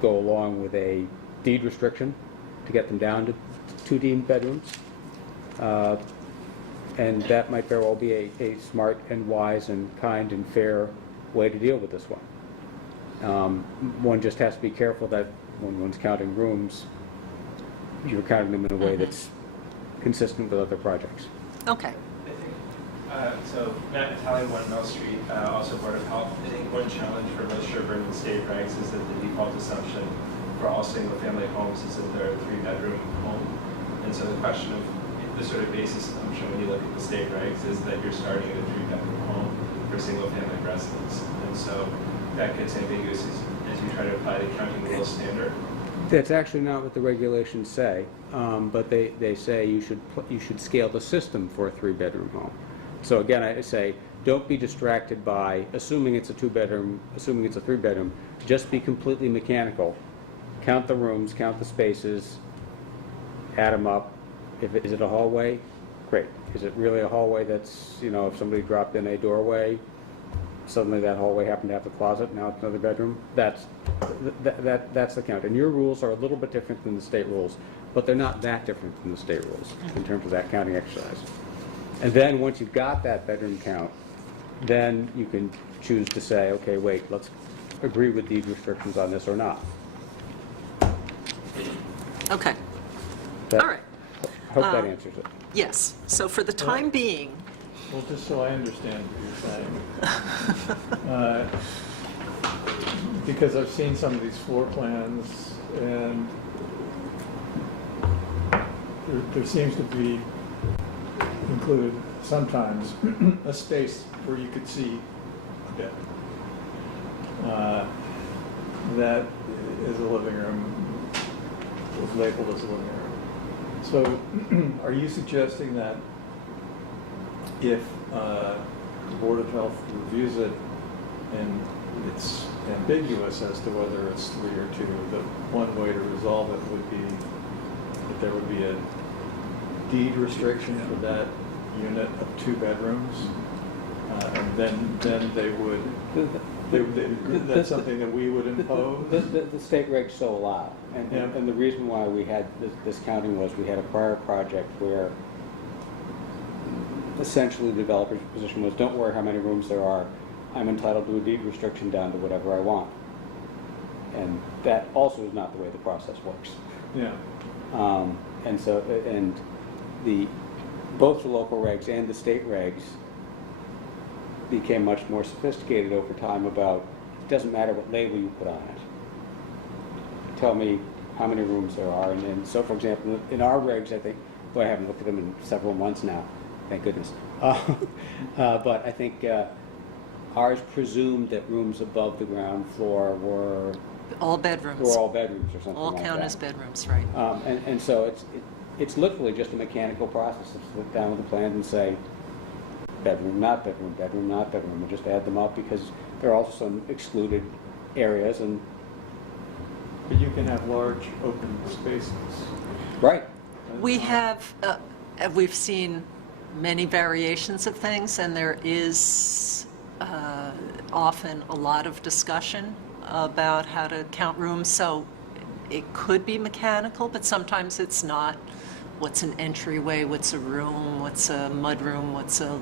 go along with a deed restriction to get them down to 2 deemed bedrooms. And that might very well be a smart and wise and kind and fair way to deal with this one. One just has to be careful that when one's counting rooms, you're counting them in a way that's consistent with other projects. Okay. So Matt Natale, 1 Mill Street, also Board of Health. I think one challenge for most SHERBORN and state regs is that the default assumption for all single-family homes is that they're a 3-bedroom home. And so the question of the sort of basis assumption when you look at the state regs is that you're starting at a 3-bedroom home for single-family residents. And so that gets ambiguous as you try to apply the counting rule standard. That's actually not what the regulations say, but they say you should scale the system for a 3-bedroom home. So again, I say, don't be distracted by assuming it's a 2-bedroom, assuming it's a 3-bedroom. Just be completely mechanical. Count the rooms, count the spaces, add them up. Is it a hallway? Great. Is it really a hallway that's, you know, if somebody dropped in a doorway, suddenly that hallway happened to have a closet, now it's another bedroom? That's the count. And your rules are a little bit different than the state rules, but they're not that different than the state rules in terms of that counting exercise. And then once you've got that bedroom count, then you can choose to say, okay, wait, let's agree with deed restrictions on this or not. Okay. That- All right. I hope that answers it. Yes. So for the time being, Well, just so I understand what you're saying. Because I've seen some of these floor plans, and there seems to be include sometimes a space where you could see a bed. That is a living room, was labeled as a living room. So are you suggesting that if the Board of Health reviews it and it's ambiguous as to whether it's 3 or 2, that one way to resolve it would be that there would be a deed restriction for that unit of 2 bedrooms, and then they would, that's something that we would impose? The state regs so allow. Yeah. And the reason why we had this counting was we had a prior project where essentially the developer's position was, don't worry how many rooms there are, I'm entitled to a deed restriction down to whatever I want. And that also is not the way the process works. Yeah. And so, and both the local regs and the state regs became much more sophisticated over time about, it doesn't matter what label you put on it. Tell me how many rooms there are. And so, for example, in our regs, I think, well, I haven't looked at them in several months now, thank goodness. But I think ours presumed that rooms above the ground floor were All bedrooms. or something All like count that. as bedrooms, right? And so it's literally just a mechanical process of sit down with the plans and say, bedroom, not bedroom, bedroom, not bedroom, and just add them up because there are also some excluded areas and. But you can have large open spaces. Right. We have, we've seen many variations of things, and there is often a lot of discussion about how to count rooms, so it could be mechanical, but sometimes it's not. What's an entryway, what's a room, what's a mudroom, what's a, Well,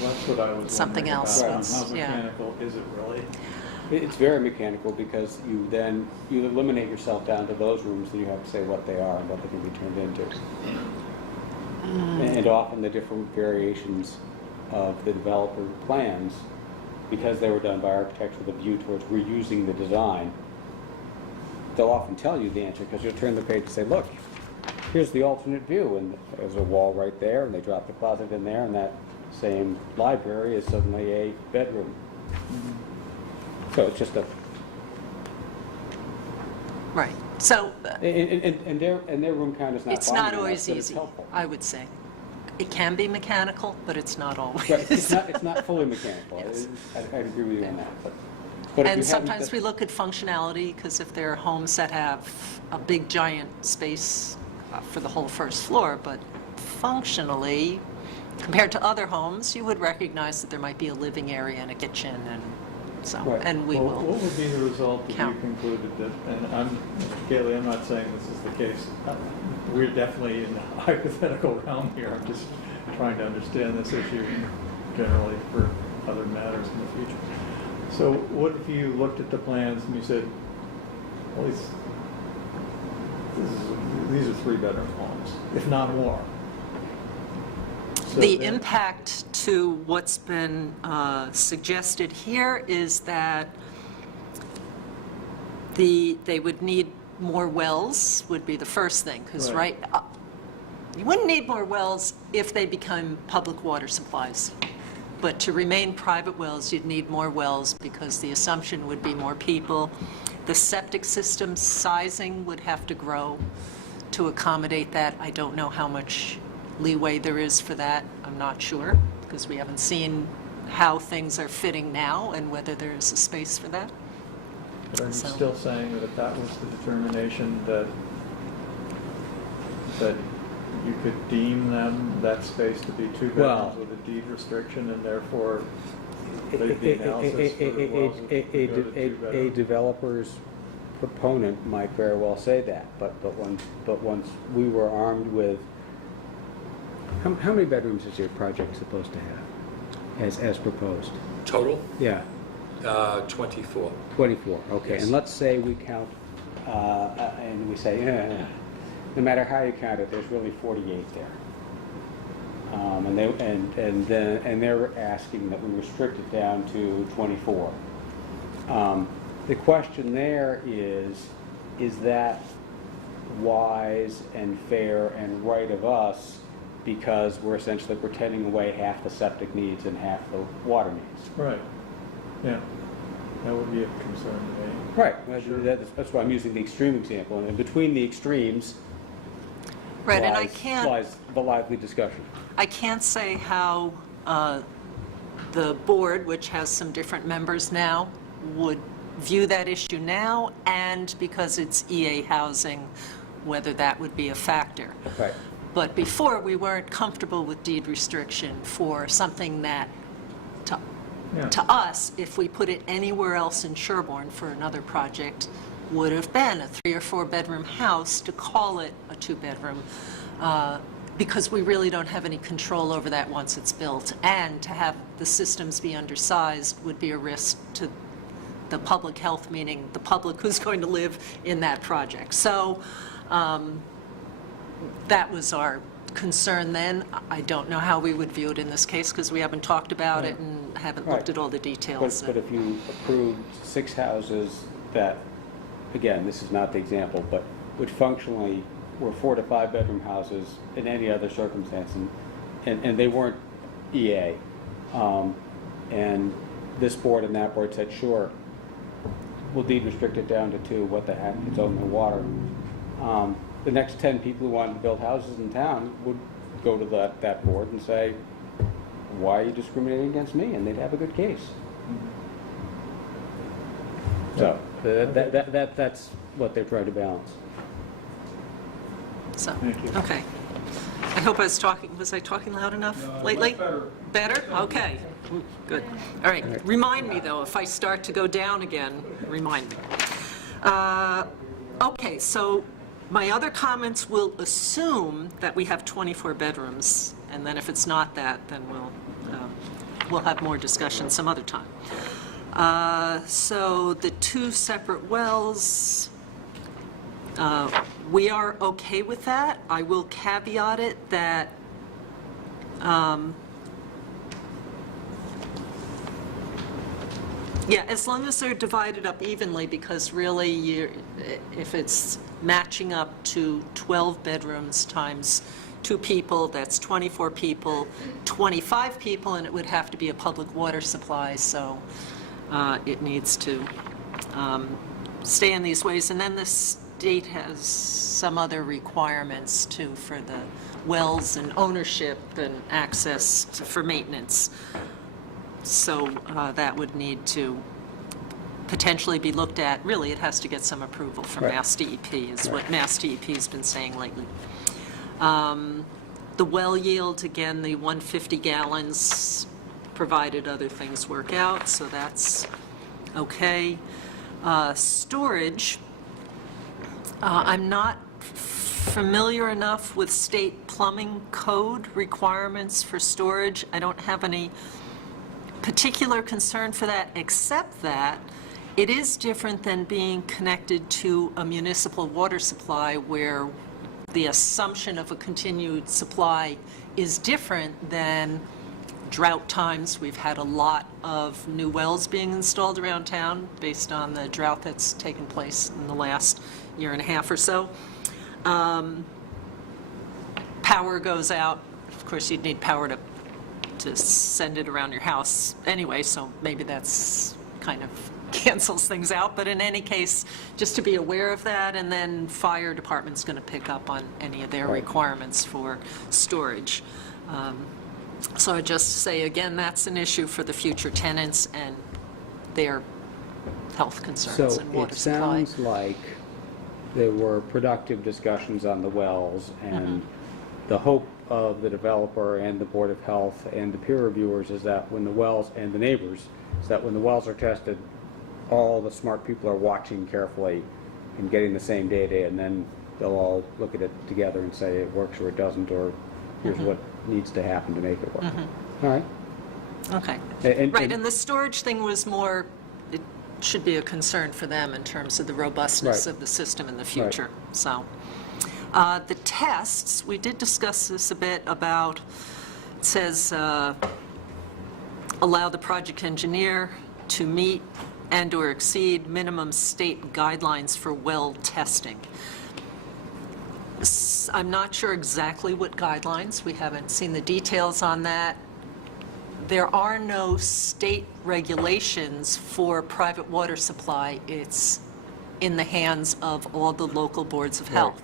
that's what I was Something wondering else, about. what's- How yeah. mechanical is it really? It's very mechanical because you eliminate yourself down to those rooms and you have to say what they are and what they can be turned into. And often the different variations of the developer plans, because they were done by architects with a view towards reusing the design, they'll often tell you the answer because you'll turn the page and say, look, here's the alternate view, and there's a wall right there, and they drop the closet in there, and that same library is suddenly a bedroom. So it's just a, right. So and their room count is not it's not binding on us, always but it's easy, helpful. I would say. It can be mechanical, but it's not always. Right, it's not fully mechanical. Yes. I'd agree with you on that. But if And you haven't sometimes done- we look at functionality, because if there are homes that have a big giant space for the whole first floor, but functionally, compared to other homes, you would recognize that there might be a living area and a kitchen, and so, Right. and we Well, will. what would be the result if you count. concluded that, and Kaylee, I'm not saying this is the case. We're definitely in the hypothetical realm here. I'm just trying to understand this issue generally for other matters in the future. So what if you looked at the plans and you said, well, these are 3-bedroom homes, if not more? So The then- impact to what's been suggested here is that they would need more wells, would be the first thing, because Right. you wouldn't need more wells if they become public water supplies. But to remain private wells, you'd need more wells because the assumption would be more people. The septic system sizing would have to grow to accommodate that. I don't know how much leeway there is for that. I'm not sure, because we haven't seen how things are fitting now and whether there is a space for that. But are you So- still saying that if that was the determination that you could deem that space to be 2 Well- bedrooms with a deed restriction and therefore the analysis for the wells would go to 2 A bedrooms? developer's proponent might very well say that, but once we were armed with, how many bedrooms is your project supposed to have, as proposed? Total, Yeah, 24. 24, okay. Yes. And let's say we count, and we say, no matter how you count it, there's really 48 there. And they're asking that we restrict it down to 24. The question there is that wise and fair and right of us because we're essentially pretending away half the septic needs and half the water needs? Right, yeah, that would be a concern to me. Right, that's why I'm using the extreme example, and between the extremes Right, and lies the lively discussion. I can't say how the board, which has some different members now, would view that issue now, and because it's EA housing, whether that would be a factor. Right. But before, we weren't comfortable with deed restriction for something that, Yeah. to us, if we put it anywhere else in Sherborn for another project, would have been a 3 or 4 bedroom house. To call it a 2-bedroom because we really don't have any control over that once it's built. And to have the systems be undersized would be a risk to the public health, meaning the public who's going to live in that project. So that was our concern then. I don't know how we would view it in this case because we haven't talked about it and haven't looked Right. at all the details. But if you approved 6 houses that, again, this is not the example, but which functionally were 4 to 5 bedroom houses in any other circumstance, and they weren't EA, and this board and that board said, sure, we'll deed restrict it down to 2, what the heck, it's open to water. The next 10 people who wanted to build houses in town would go to that board and say, why are you discriminating against me? And they'd have a good case. So that's what they're trying to balance. So, Thank you. okay. I hope was I talking loud enough lately? Much better. Better? Okay, Ooh, good. All right, remind me though, if I start to go down again, remind me. Okay, so my other comments will assume that we have 24 bedrooms, and then if it's not that, then we'll have more discussion some other time. So the 2 separate wells, we are okay with that. I will caveat it that yeah, as long as they're divided up evenly, because really, if it's matching up to 12 bedrooms times 2 people, that's 24 people, 25 people, and it would have to be a public water supply, so it needs to stay in these ways. And then the state has some other requirements too for the wells and ownership and access for maintenance. So that would need to potentially be looked at. Really, it has to get some approval from Right. Mass DEP, is what Mass DEP has been saying lately. The well yield, again, the 150 gallons, provided other things work out, so that's okay. Storage, I'm not familiar enough with state plumbing code requirements for storage. I don't have any particular concern for that, except that it is different than being connected to a municipal water supply where the assumption of a continued supply is different than drought times. We've had a lot of new wells being installed around town based on the drought that's taken place in the last year and a half or so. Power goes out. Of course, you'd need power to send it around your house anyway, so maybe that's kind of cancels things out. But in any case, just to be aware of that, and then fire department's going to pick up on any of their Right. requirements for storage. So I just say, again, that's an issue for the future tenants and their health concerns So and water it supply. sounds like there were productive discussions on the wells, and the hope of the developer and the Board of Health and the peer reviewers is that when the wells, and the neighbors, is that when the wells are tested, all the smart people are watching carefully and getting the same data, and then they'll all look at it together and say it works or it doesn't, or here's what needs to happen to make it work. All right. Okay. And- Right, and- and the storage thing was more, it should be a concern for them in terms of the robustness Right. of the system in the future, so. The tests, we did discuss this a bit about, it says, allow the project engineer to meet and/or exceed minimum state guidelines for well testing. I'm not sure exactly what guidelines, we haven't seen the details on that. There are no state regulations for private water supply. It's in the hands of all the local boards of health.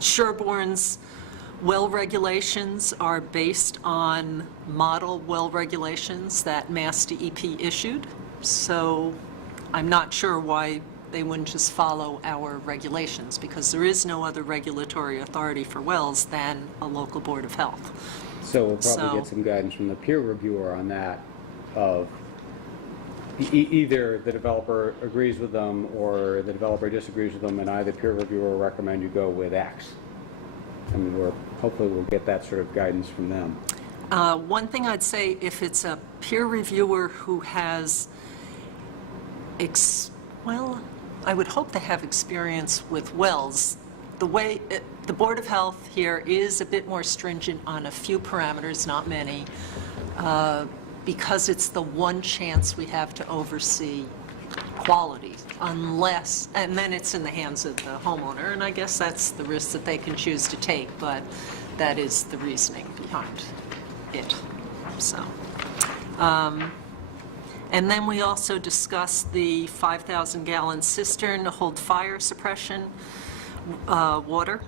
SHERBORN's well regulations are based on model well regulations that Mass DEP issued. So I'm not sure why they wouldn't just follow our regulations, because there is no other regulatory authority for wells than a local board of health. So we'll probably So- get some guidance from the peer reviewer on that, of either the developer agrees with them or the developer disagrees with them, and I, the peer reviewer, recommend you go with X. mean, hopefully we'll get that sort of guidance from them. One thing I'd say, if it's a peer reviewer who has, well, I would hope they have experience with wells. The Board of Health here is a bit more stringent on a few parameters, not many, because it's the one chance we have to oversee quality, unless, and then it's in the hands of the homeowner, and I guess that's the risk that they can choose to take, but that is the reasoning behind it, so. And then we also discussed the 5,000-gallon cistern to hold fire suppression water.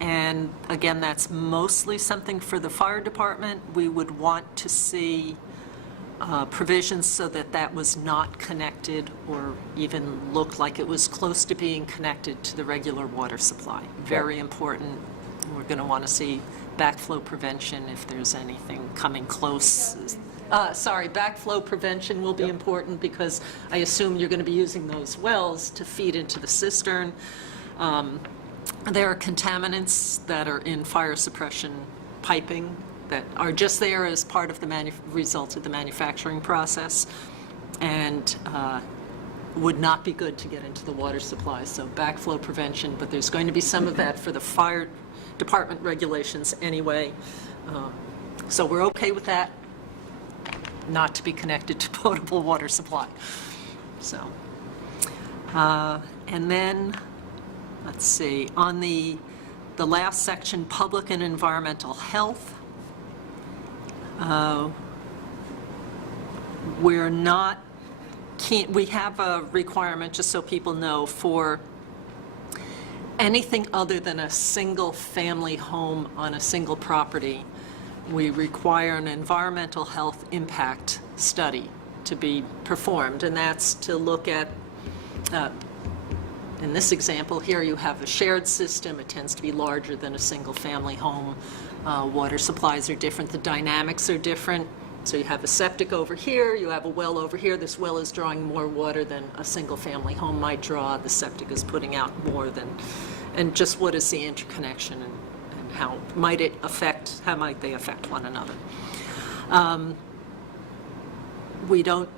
And again, that's mostly something for the fire department. We would want to see provisions so that that was not connected or even looked like it was close to being connected to the regular water supply. Very important. We're going to want to see backflow prevention if there's anything coming close. Backflow prevention will be important because I assume you're going to be using those wells to feed into the cistern. There are contaminants that are in fire suppression piping that are just there as part of the result of the manufacturing process and would not be good to get into the water supply. So backflow prevention, but there's going to be some of that for the fire department regulations anyway. So we're okay with that, not to be connected to potable water supply. So, and then, let's see, on the last section, public and environmental health, we're not keen, we have a requirement, just so people know, for anything other than a single family home on a single property. We require an environmental health impact study to be performed, and that's to look at, in this example here, you have a shared system. It tends to be larger than a single family home. Water supplies are different. The dynamics are different. So you have a septic over here, you have a well over here. This well is drawing more water than a single family home might draw. The septic is putting out more than, and just what is the interconnection and how might they affect one another. We don't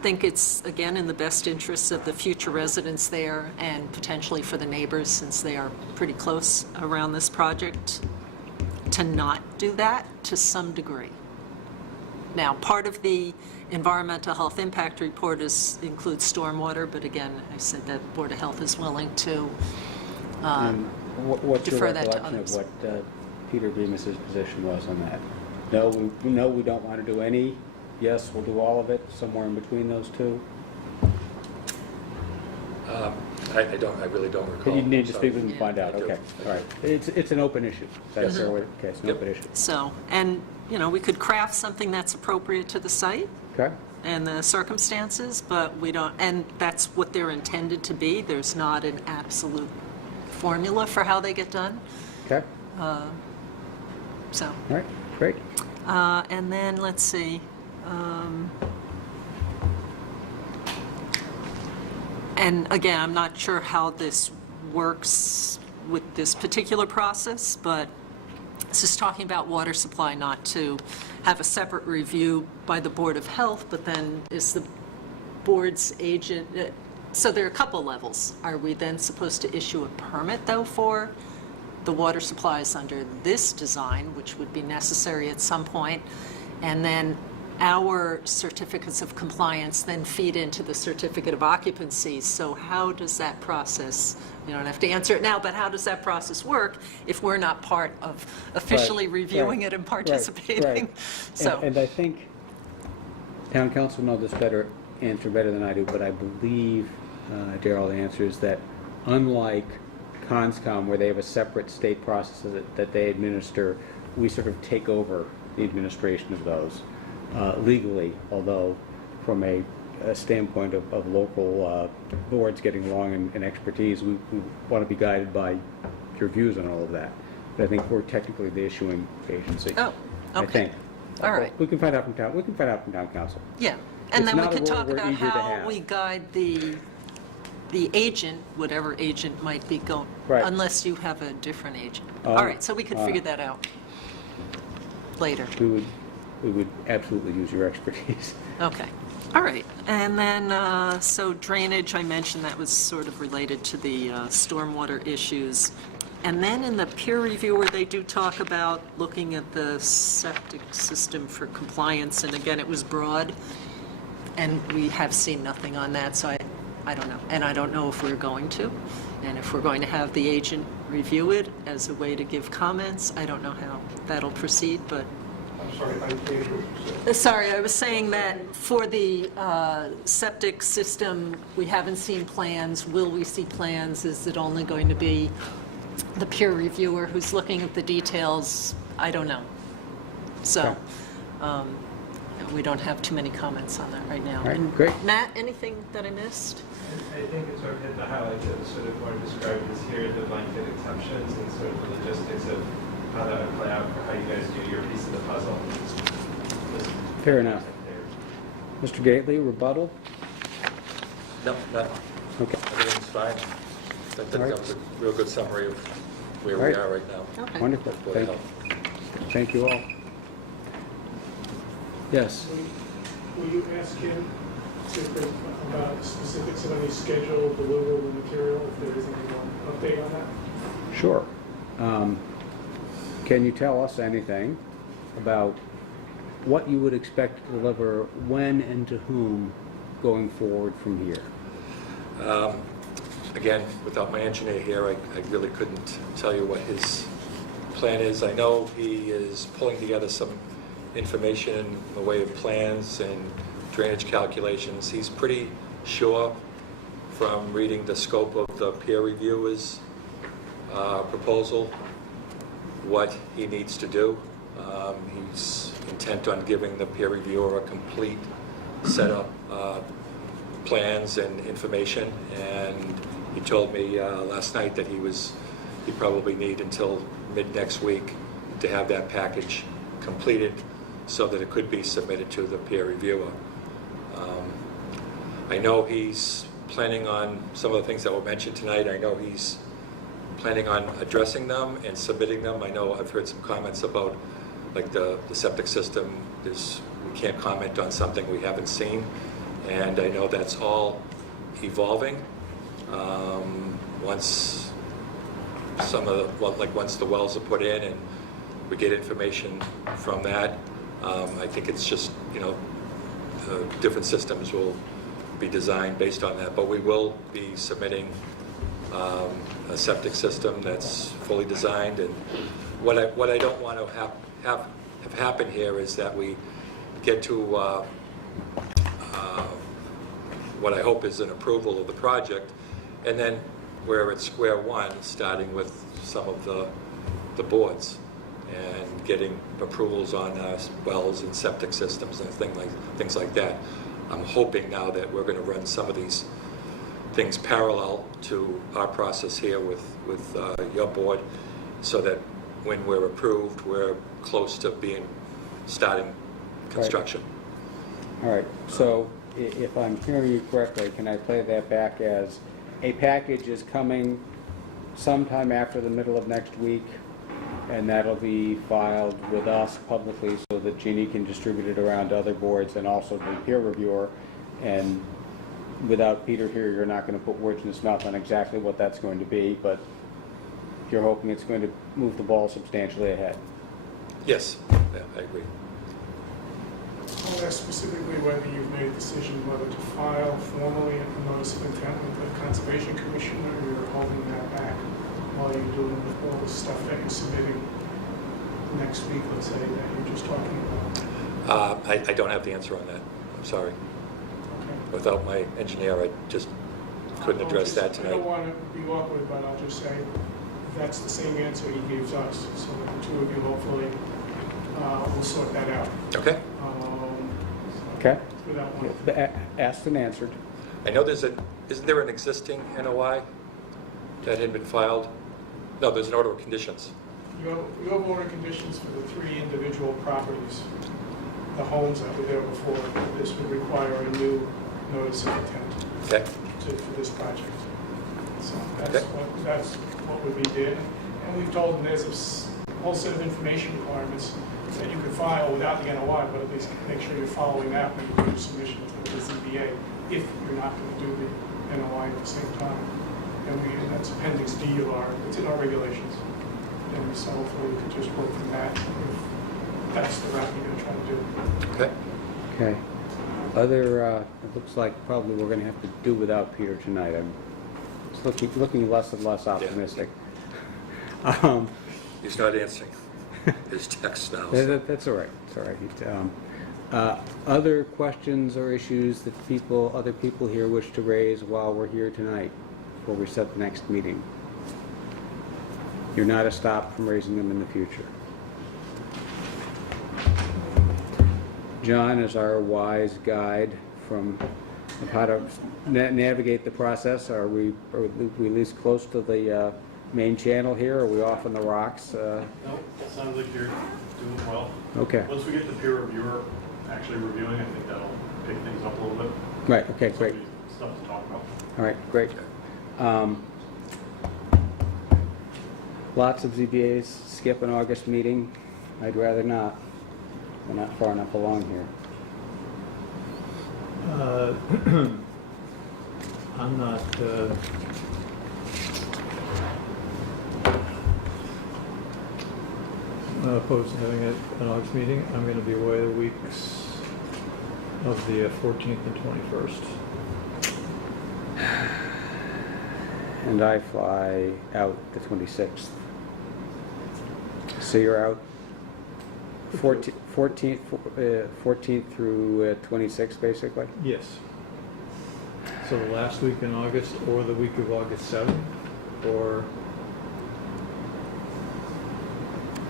think it's, again, in the best interests of the future residents there and potentially for the neighbors, since they are pretty close around this project, to not do that to some degree. Now, part of the environmental health impact report includes stormwater, but again, I said that Board of Health is willing to What's your defer that to recollection of others. what Peter Bemis's position was on that? No, we don't want to do any. Yes, we'll do all of it, somewhere in between those two. I really don't recall. You need to So- speak with them and find out, I do. okay, all right. It's an open issue. That's Yes. okay, it's an Yep. open issue. So, and, you know, we could craft something that's appropriate to the site Okay? and the circumstances, but we don't, and that's what they're intended to be. There's not an absolute formula for how they get done, Okay, so. all right, great. And then, let's see. And again, I'm not sure how this works with this particular process, but this is talking about water supply, not to have a separate review by the Board of Health, but then is the board's agent, so there are a couple levels. Are we then supposed to issue a permit, though, for the water supplies under this design, which would be necessary at some point, and then our certificates of compliance then feed into the certificate of occupancy? So how does that process, you don't have to answer it now, but how does that process work if we're not part of officially reviewing it and participating? Right. So, And I think town council know this answer better than I do, but I believe, Darrell, the answer is that unlike Conscom, where they have a separate state process that they administer, we sort of take over the administration of those legally, although from a standpoint of local boards getting along and expertise, we want to be guided by your views on all of that. But I think we're technically the issuing agency. oh, I okay, think. all right, We can find out from town council. yeah. And It's then we not a could role talk we're about eager to how have. we guide the the agent, whatever agent might be going, Right. unless you have a different agent. Oh, All right, so we could uh, figure that out later. We would absolutely use your expertise. Okay, all right. And then, so drainage, I mentioned that was sort of related to the stormwater issues. And then in the peer reviewer, they do talk about looking at the septic system for compliance, and again, it was broad, and we have seen nothing on that, so I don't know. And I don't know if we're going to, and if we're going to have the agent review it as a way to give comments. I don't know how that'll proceed, but I'm sorry, I didn't hear what you said. sorry, I was saying that for the septic system, we haven't seen plans. Will we see plans? Is it only going to be the peer reviewer who's looking at the details? I don't know. So, we don't have too many comments on that right now. All right, And great. Matt, anything that I missed? I think it's sort of hit the highlights that sort of more described as here, the blanket exceptions and sort of the logistics of how that would play out for how you guys do your piece of the puzzle. Just- Fair enough. Mr. Gately, rebuttal? No, no, Okay. everything's fine. I think All right. that was a real good summary of where All we right. are right now. Okay. Wonderful. Really Thank you all. Yes. Will you ask him about specifics of any schedule, deliverable material, if there is any more update on that? Sure. Can you tell us anything about what you would expect to deliver, when and to whom, going forward from here? Again, without my engineer here, I really couldn't tell you what his plan is. I know he is pulling together some information in the way of plans and drainage calculations. He's pretty sure from reading the scope of the peer reviewer's proposal what he needs to do. He's intent on giving the peer reviewer a complete set of plans and information, and he told me last night that he'd probably need until mid next week to have that package completed so that it could be submitted to the peer reviewer. I know he's planning on some of the things that were mentioned tonight. I know he's planning on addressing them and submitting them. I know I've heard some comments about like the septic system. We can't comment on something we haven't seen, and I know that's all evolving. Once once the wells are put in and we get information from that, I think it's just, different systems will be designed based on that. But we will be submitting a septic system that's fully designed. And what I don't want to have happen here is that we get to what I hope is an approval of the project, and then we're at square one, starting with some of the boards and getting approvals on wells and septic systems and things like that. I'm hoping now that we're going to run some of these things parallel to our process here with your board, so that when we're approved, we're close to starting construction. All right, so if I'm hearing you correctly, can I play that back as a package is coming sometime after the middle of next week, and that'll be filed with us publicly so that Jeannie can distribute it around to other boards and also the peer reviewer? And without Peter here, you're not going to put words in his mouth on exactly what that's going to be, but you're hoping it's going to move the ball substantially ahead. Yes, yeah, I agree. I'll ask specifically whether you've made a decision whether to file formally a notice of intent with the Conservation Commission, or you're holding that back while you're doing all the stuff that you're submitting next week, let's say, that you're just talking about. I don't have the answer on that. I'm sorry. Okay. Without my engineer, I just couldn't address that I tonight. don't want to be awkward, but I'll just say that's the same answer he gives us, so that the two of you hopefully will sort that out. Okay. Okay? Without one. Asked and answered. I know isn't there an existing NOI that had been filed? No, there's an order of conditions. You have order conditions for the three individual properties, the homes that were there before. This would require a new notice of intent. Okay. for this project. So Okay. that's what would be did. And we've told them there's a whole set of information requirements that you can file without the NOI, but at least make sure you're following that when you do your submission to the ZBA, if you're not going to do the NOI at the same time. And that's Appendix D of it's in our regulations. And so hopefully we could just work from that if that's the route you're going to try to do. Okay. Okay. It looks like probably we're going to have to do without Peter tonight. I'm just looking less and less optimistic. He's not answering his text now. So. That's all right. It's all right. Other questions or issues that other people here wish to raise while we're here tonight, before we set the next meeting? You're not a stop from raising them in the future. John is our wise guide of how to navigate the process. Are we at least close to the main channel here? Are we off on the rocks? No, it sounds like you're doing well. Okay. Once we get the peer reviewer actually reviewing, I think that'll pick things up a little bit. Right, okay, So great. Stuff to talk about. All right, great. Lots of ZBAs skip an August meeting. I'd rather not. We're not far enough along here. I'm not, opposed to having an August meeting. I'm going to be away the weeks of the 14th and 21st. And I fly out the 26th. So you're out 14th through 26th, basically? Yes. So the last week in August, or the week of August 7th, or...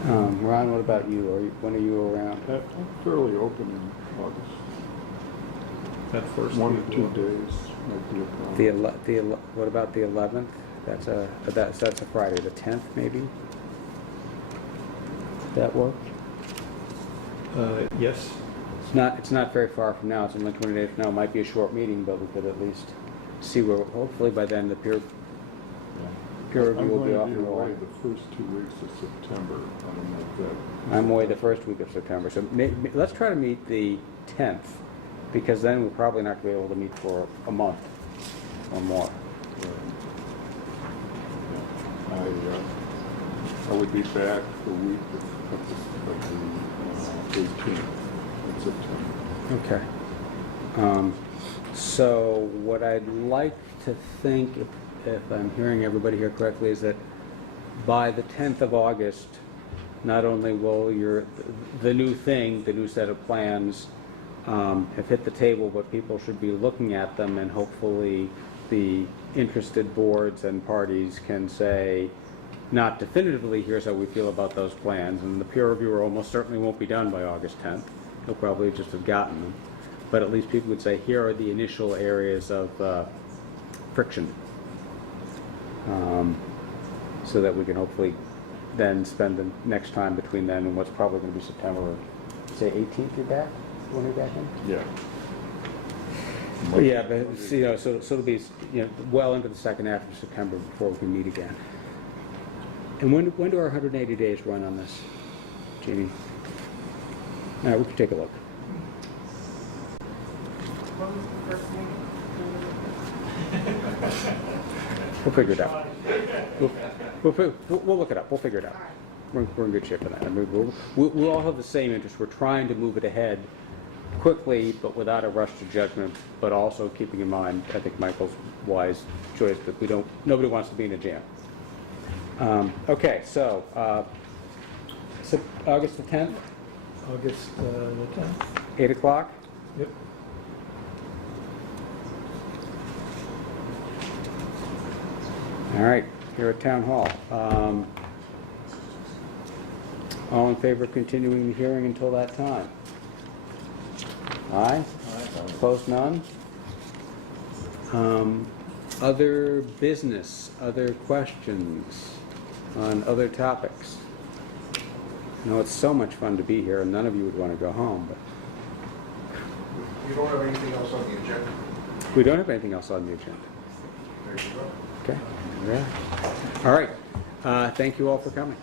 Ron, what about you? When are you around? I'm fairly open in August. that first One week or 2 of- days might be a problem. What about the 11th? That's a Friday. The 10th, maybe? That work? Yes. It's not very far from now. It's only 20 days from now. It might be a short meeting, but we could at least see where, hopefully by then the peer review will be off and I'm going to be away rolling. the first 2 weeks of September. I don't know if that... I'm away the first week of September, so let's try to meet the 10th, because then we're probably not going to be able to meet for a month or more. I would be back the week of the 18th of September. Okay. So what I'd like to think, if I'm hearing everybody here correctly, is that by the 10th of August, not only will the new set of plans have hit the table, but people should be looking at them, and hopefully the interested boards and parties can say, not definitively, here's how we feel about those plans, and the peer reviewer almost certainly won't be done by August 10th. He'll probably just have gotten them. But at least people would say, here are the initial areas of friction. So that we can hopefully then spend the next time between then and what's probably going to be September, say 18th you're back? When are you back in? Yeah. Yeah, but so it'll be well into the second half of September before we can meet again. And when do our 180 days run on this, Jeannie? All right, we can take a look. We'll figure it out. We'll look it up. We'll figure it out. We're in good shape for that. I mean, we'll all have the same interest. We're trying to move it ahead quickly, but without a rush to judgment, but also keeping in mind, I think Michael's wise choice that nobody wants to be in a jam. Okay, so August the 10th, August the 10th? 8 o'clock. Yep. All right, here at Town Hall. All in favor of continuing the hearing until that time? Aye? Opposed, none? Other business, other questions on other topics? I know it's so much fun to be here, and none of you would want to go home, but We don't have anything else on the agenda. we don't have anything else on the agenda. ready to go. Okay, yeah. All right, thank you all for coming.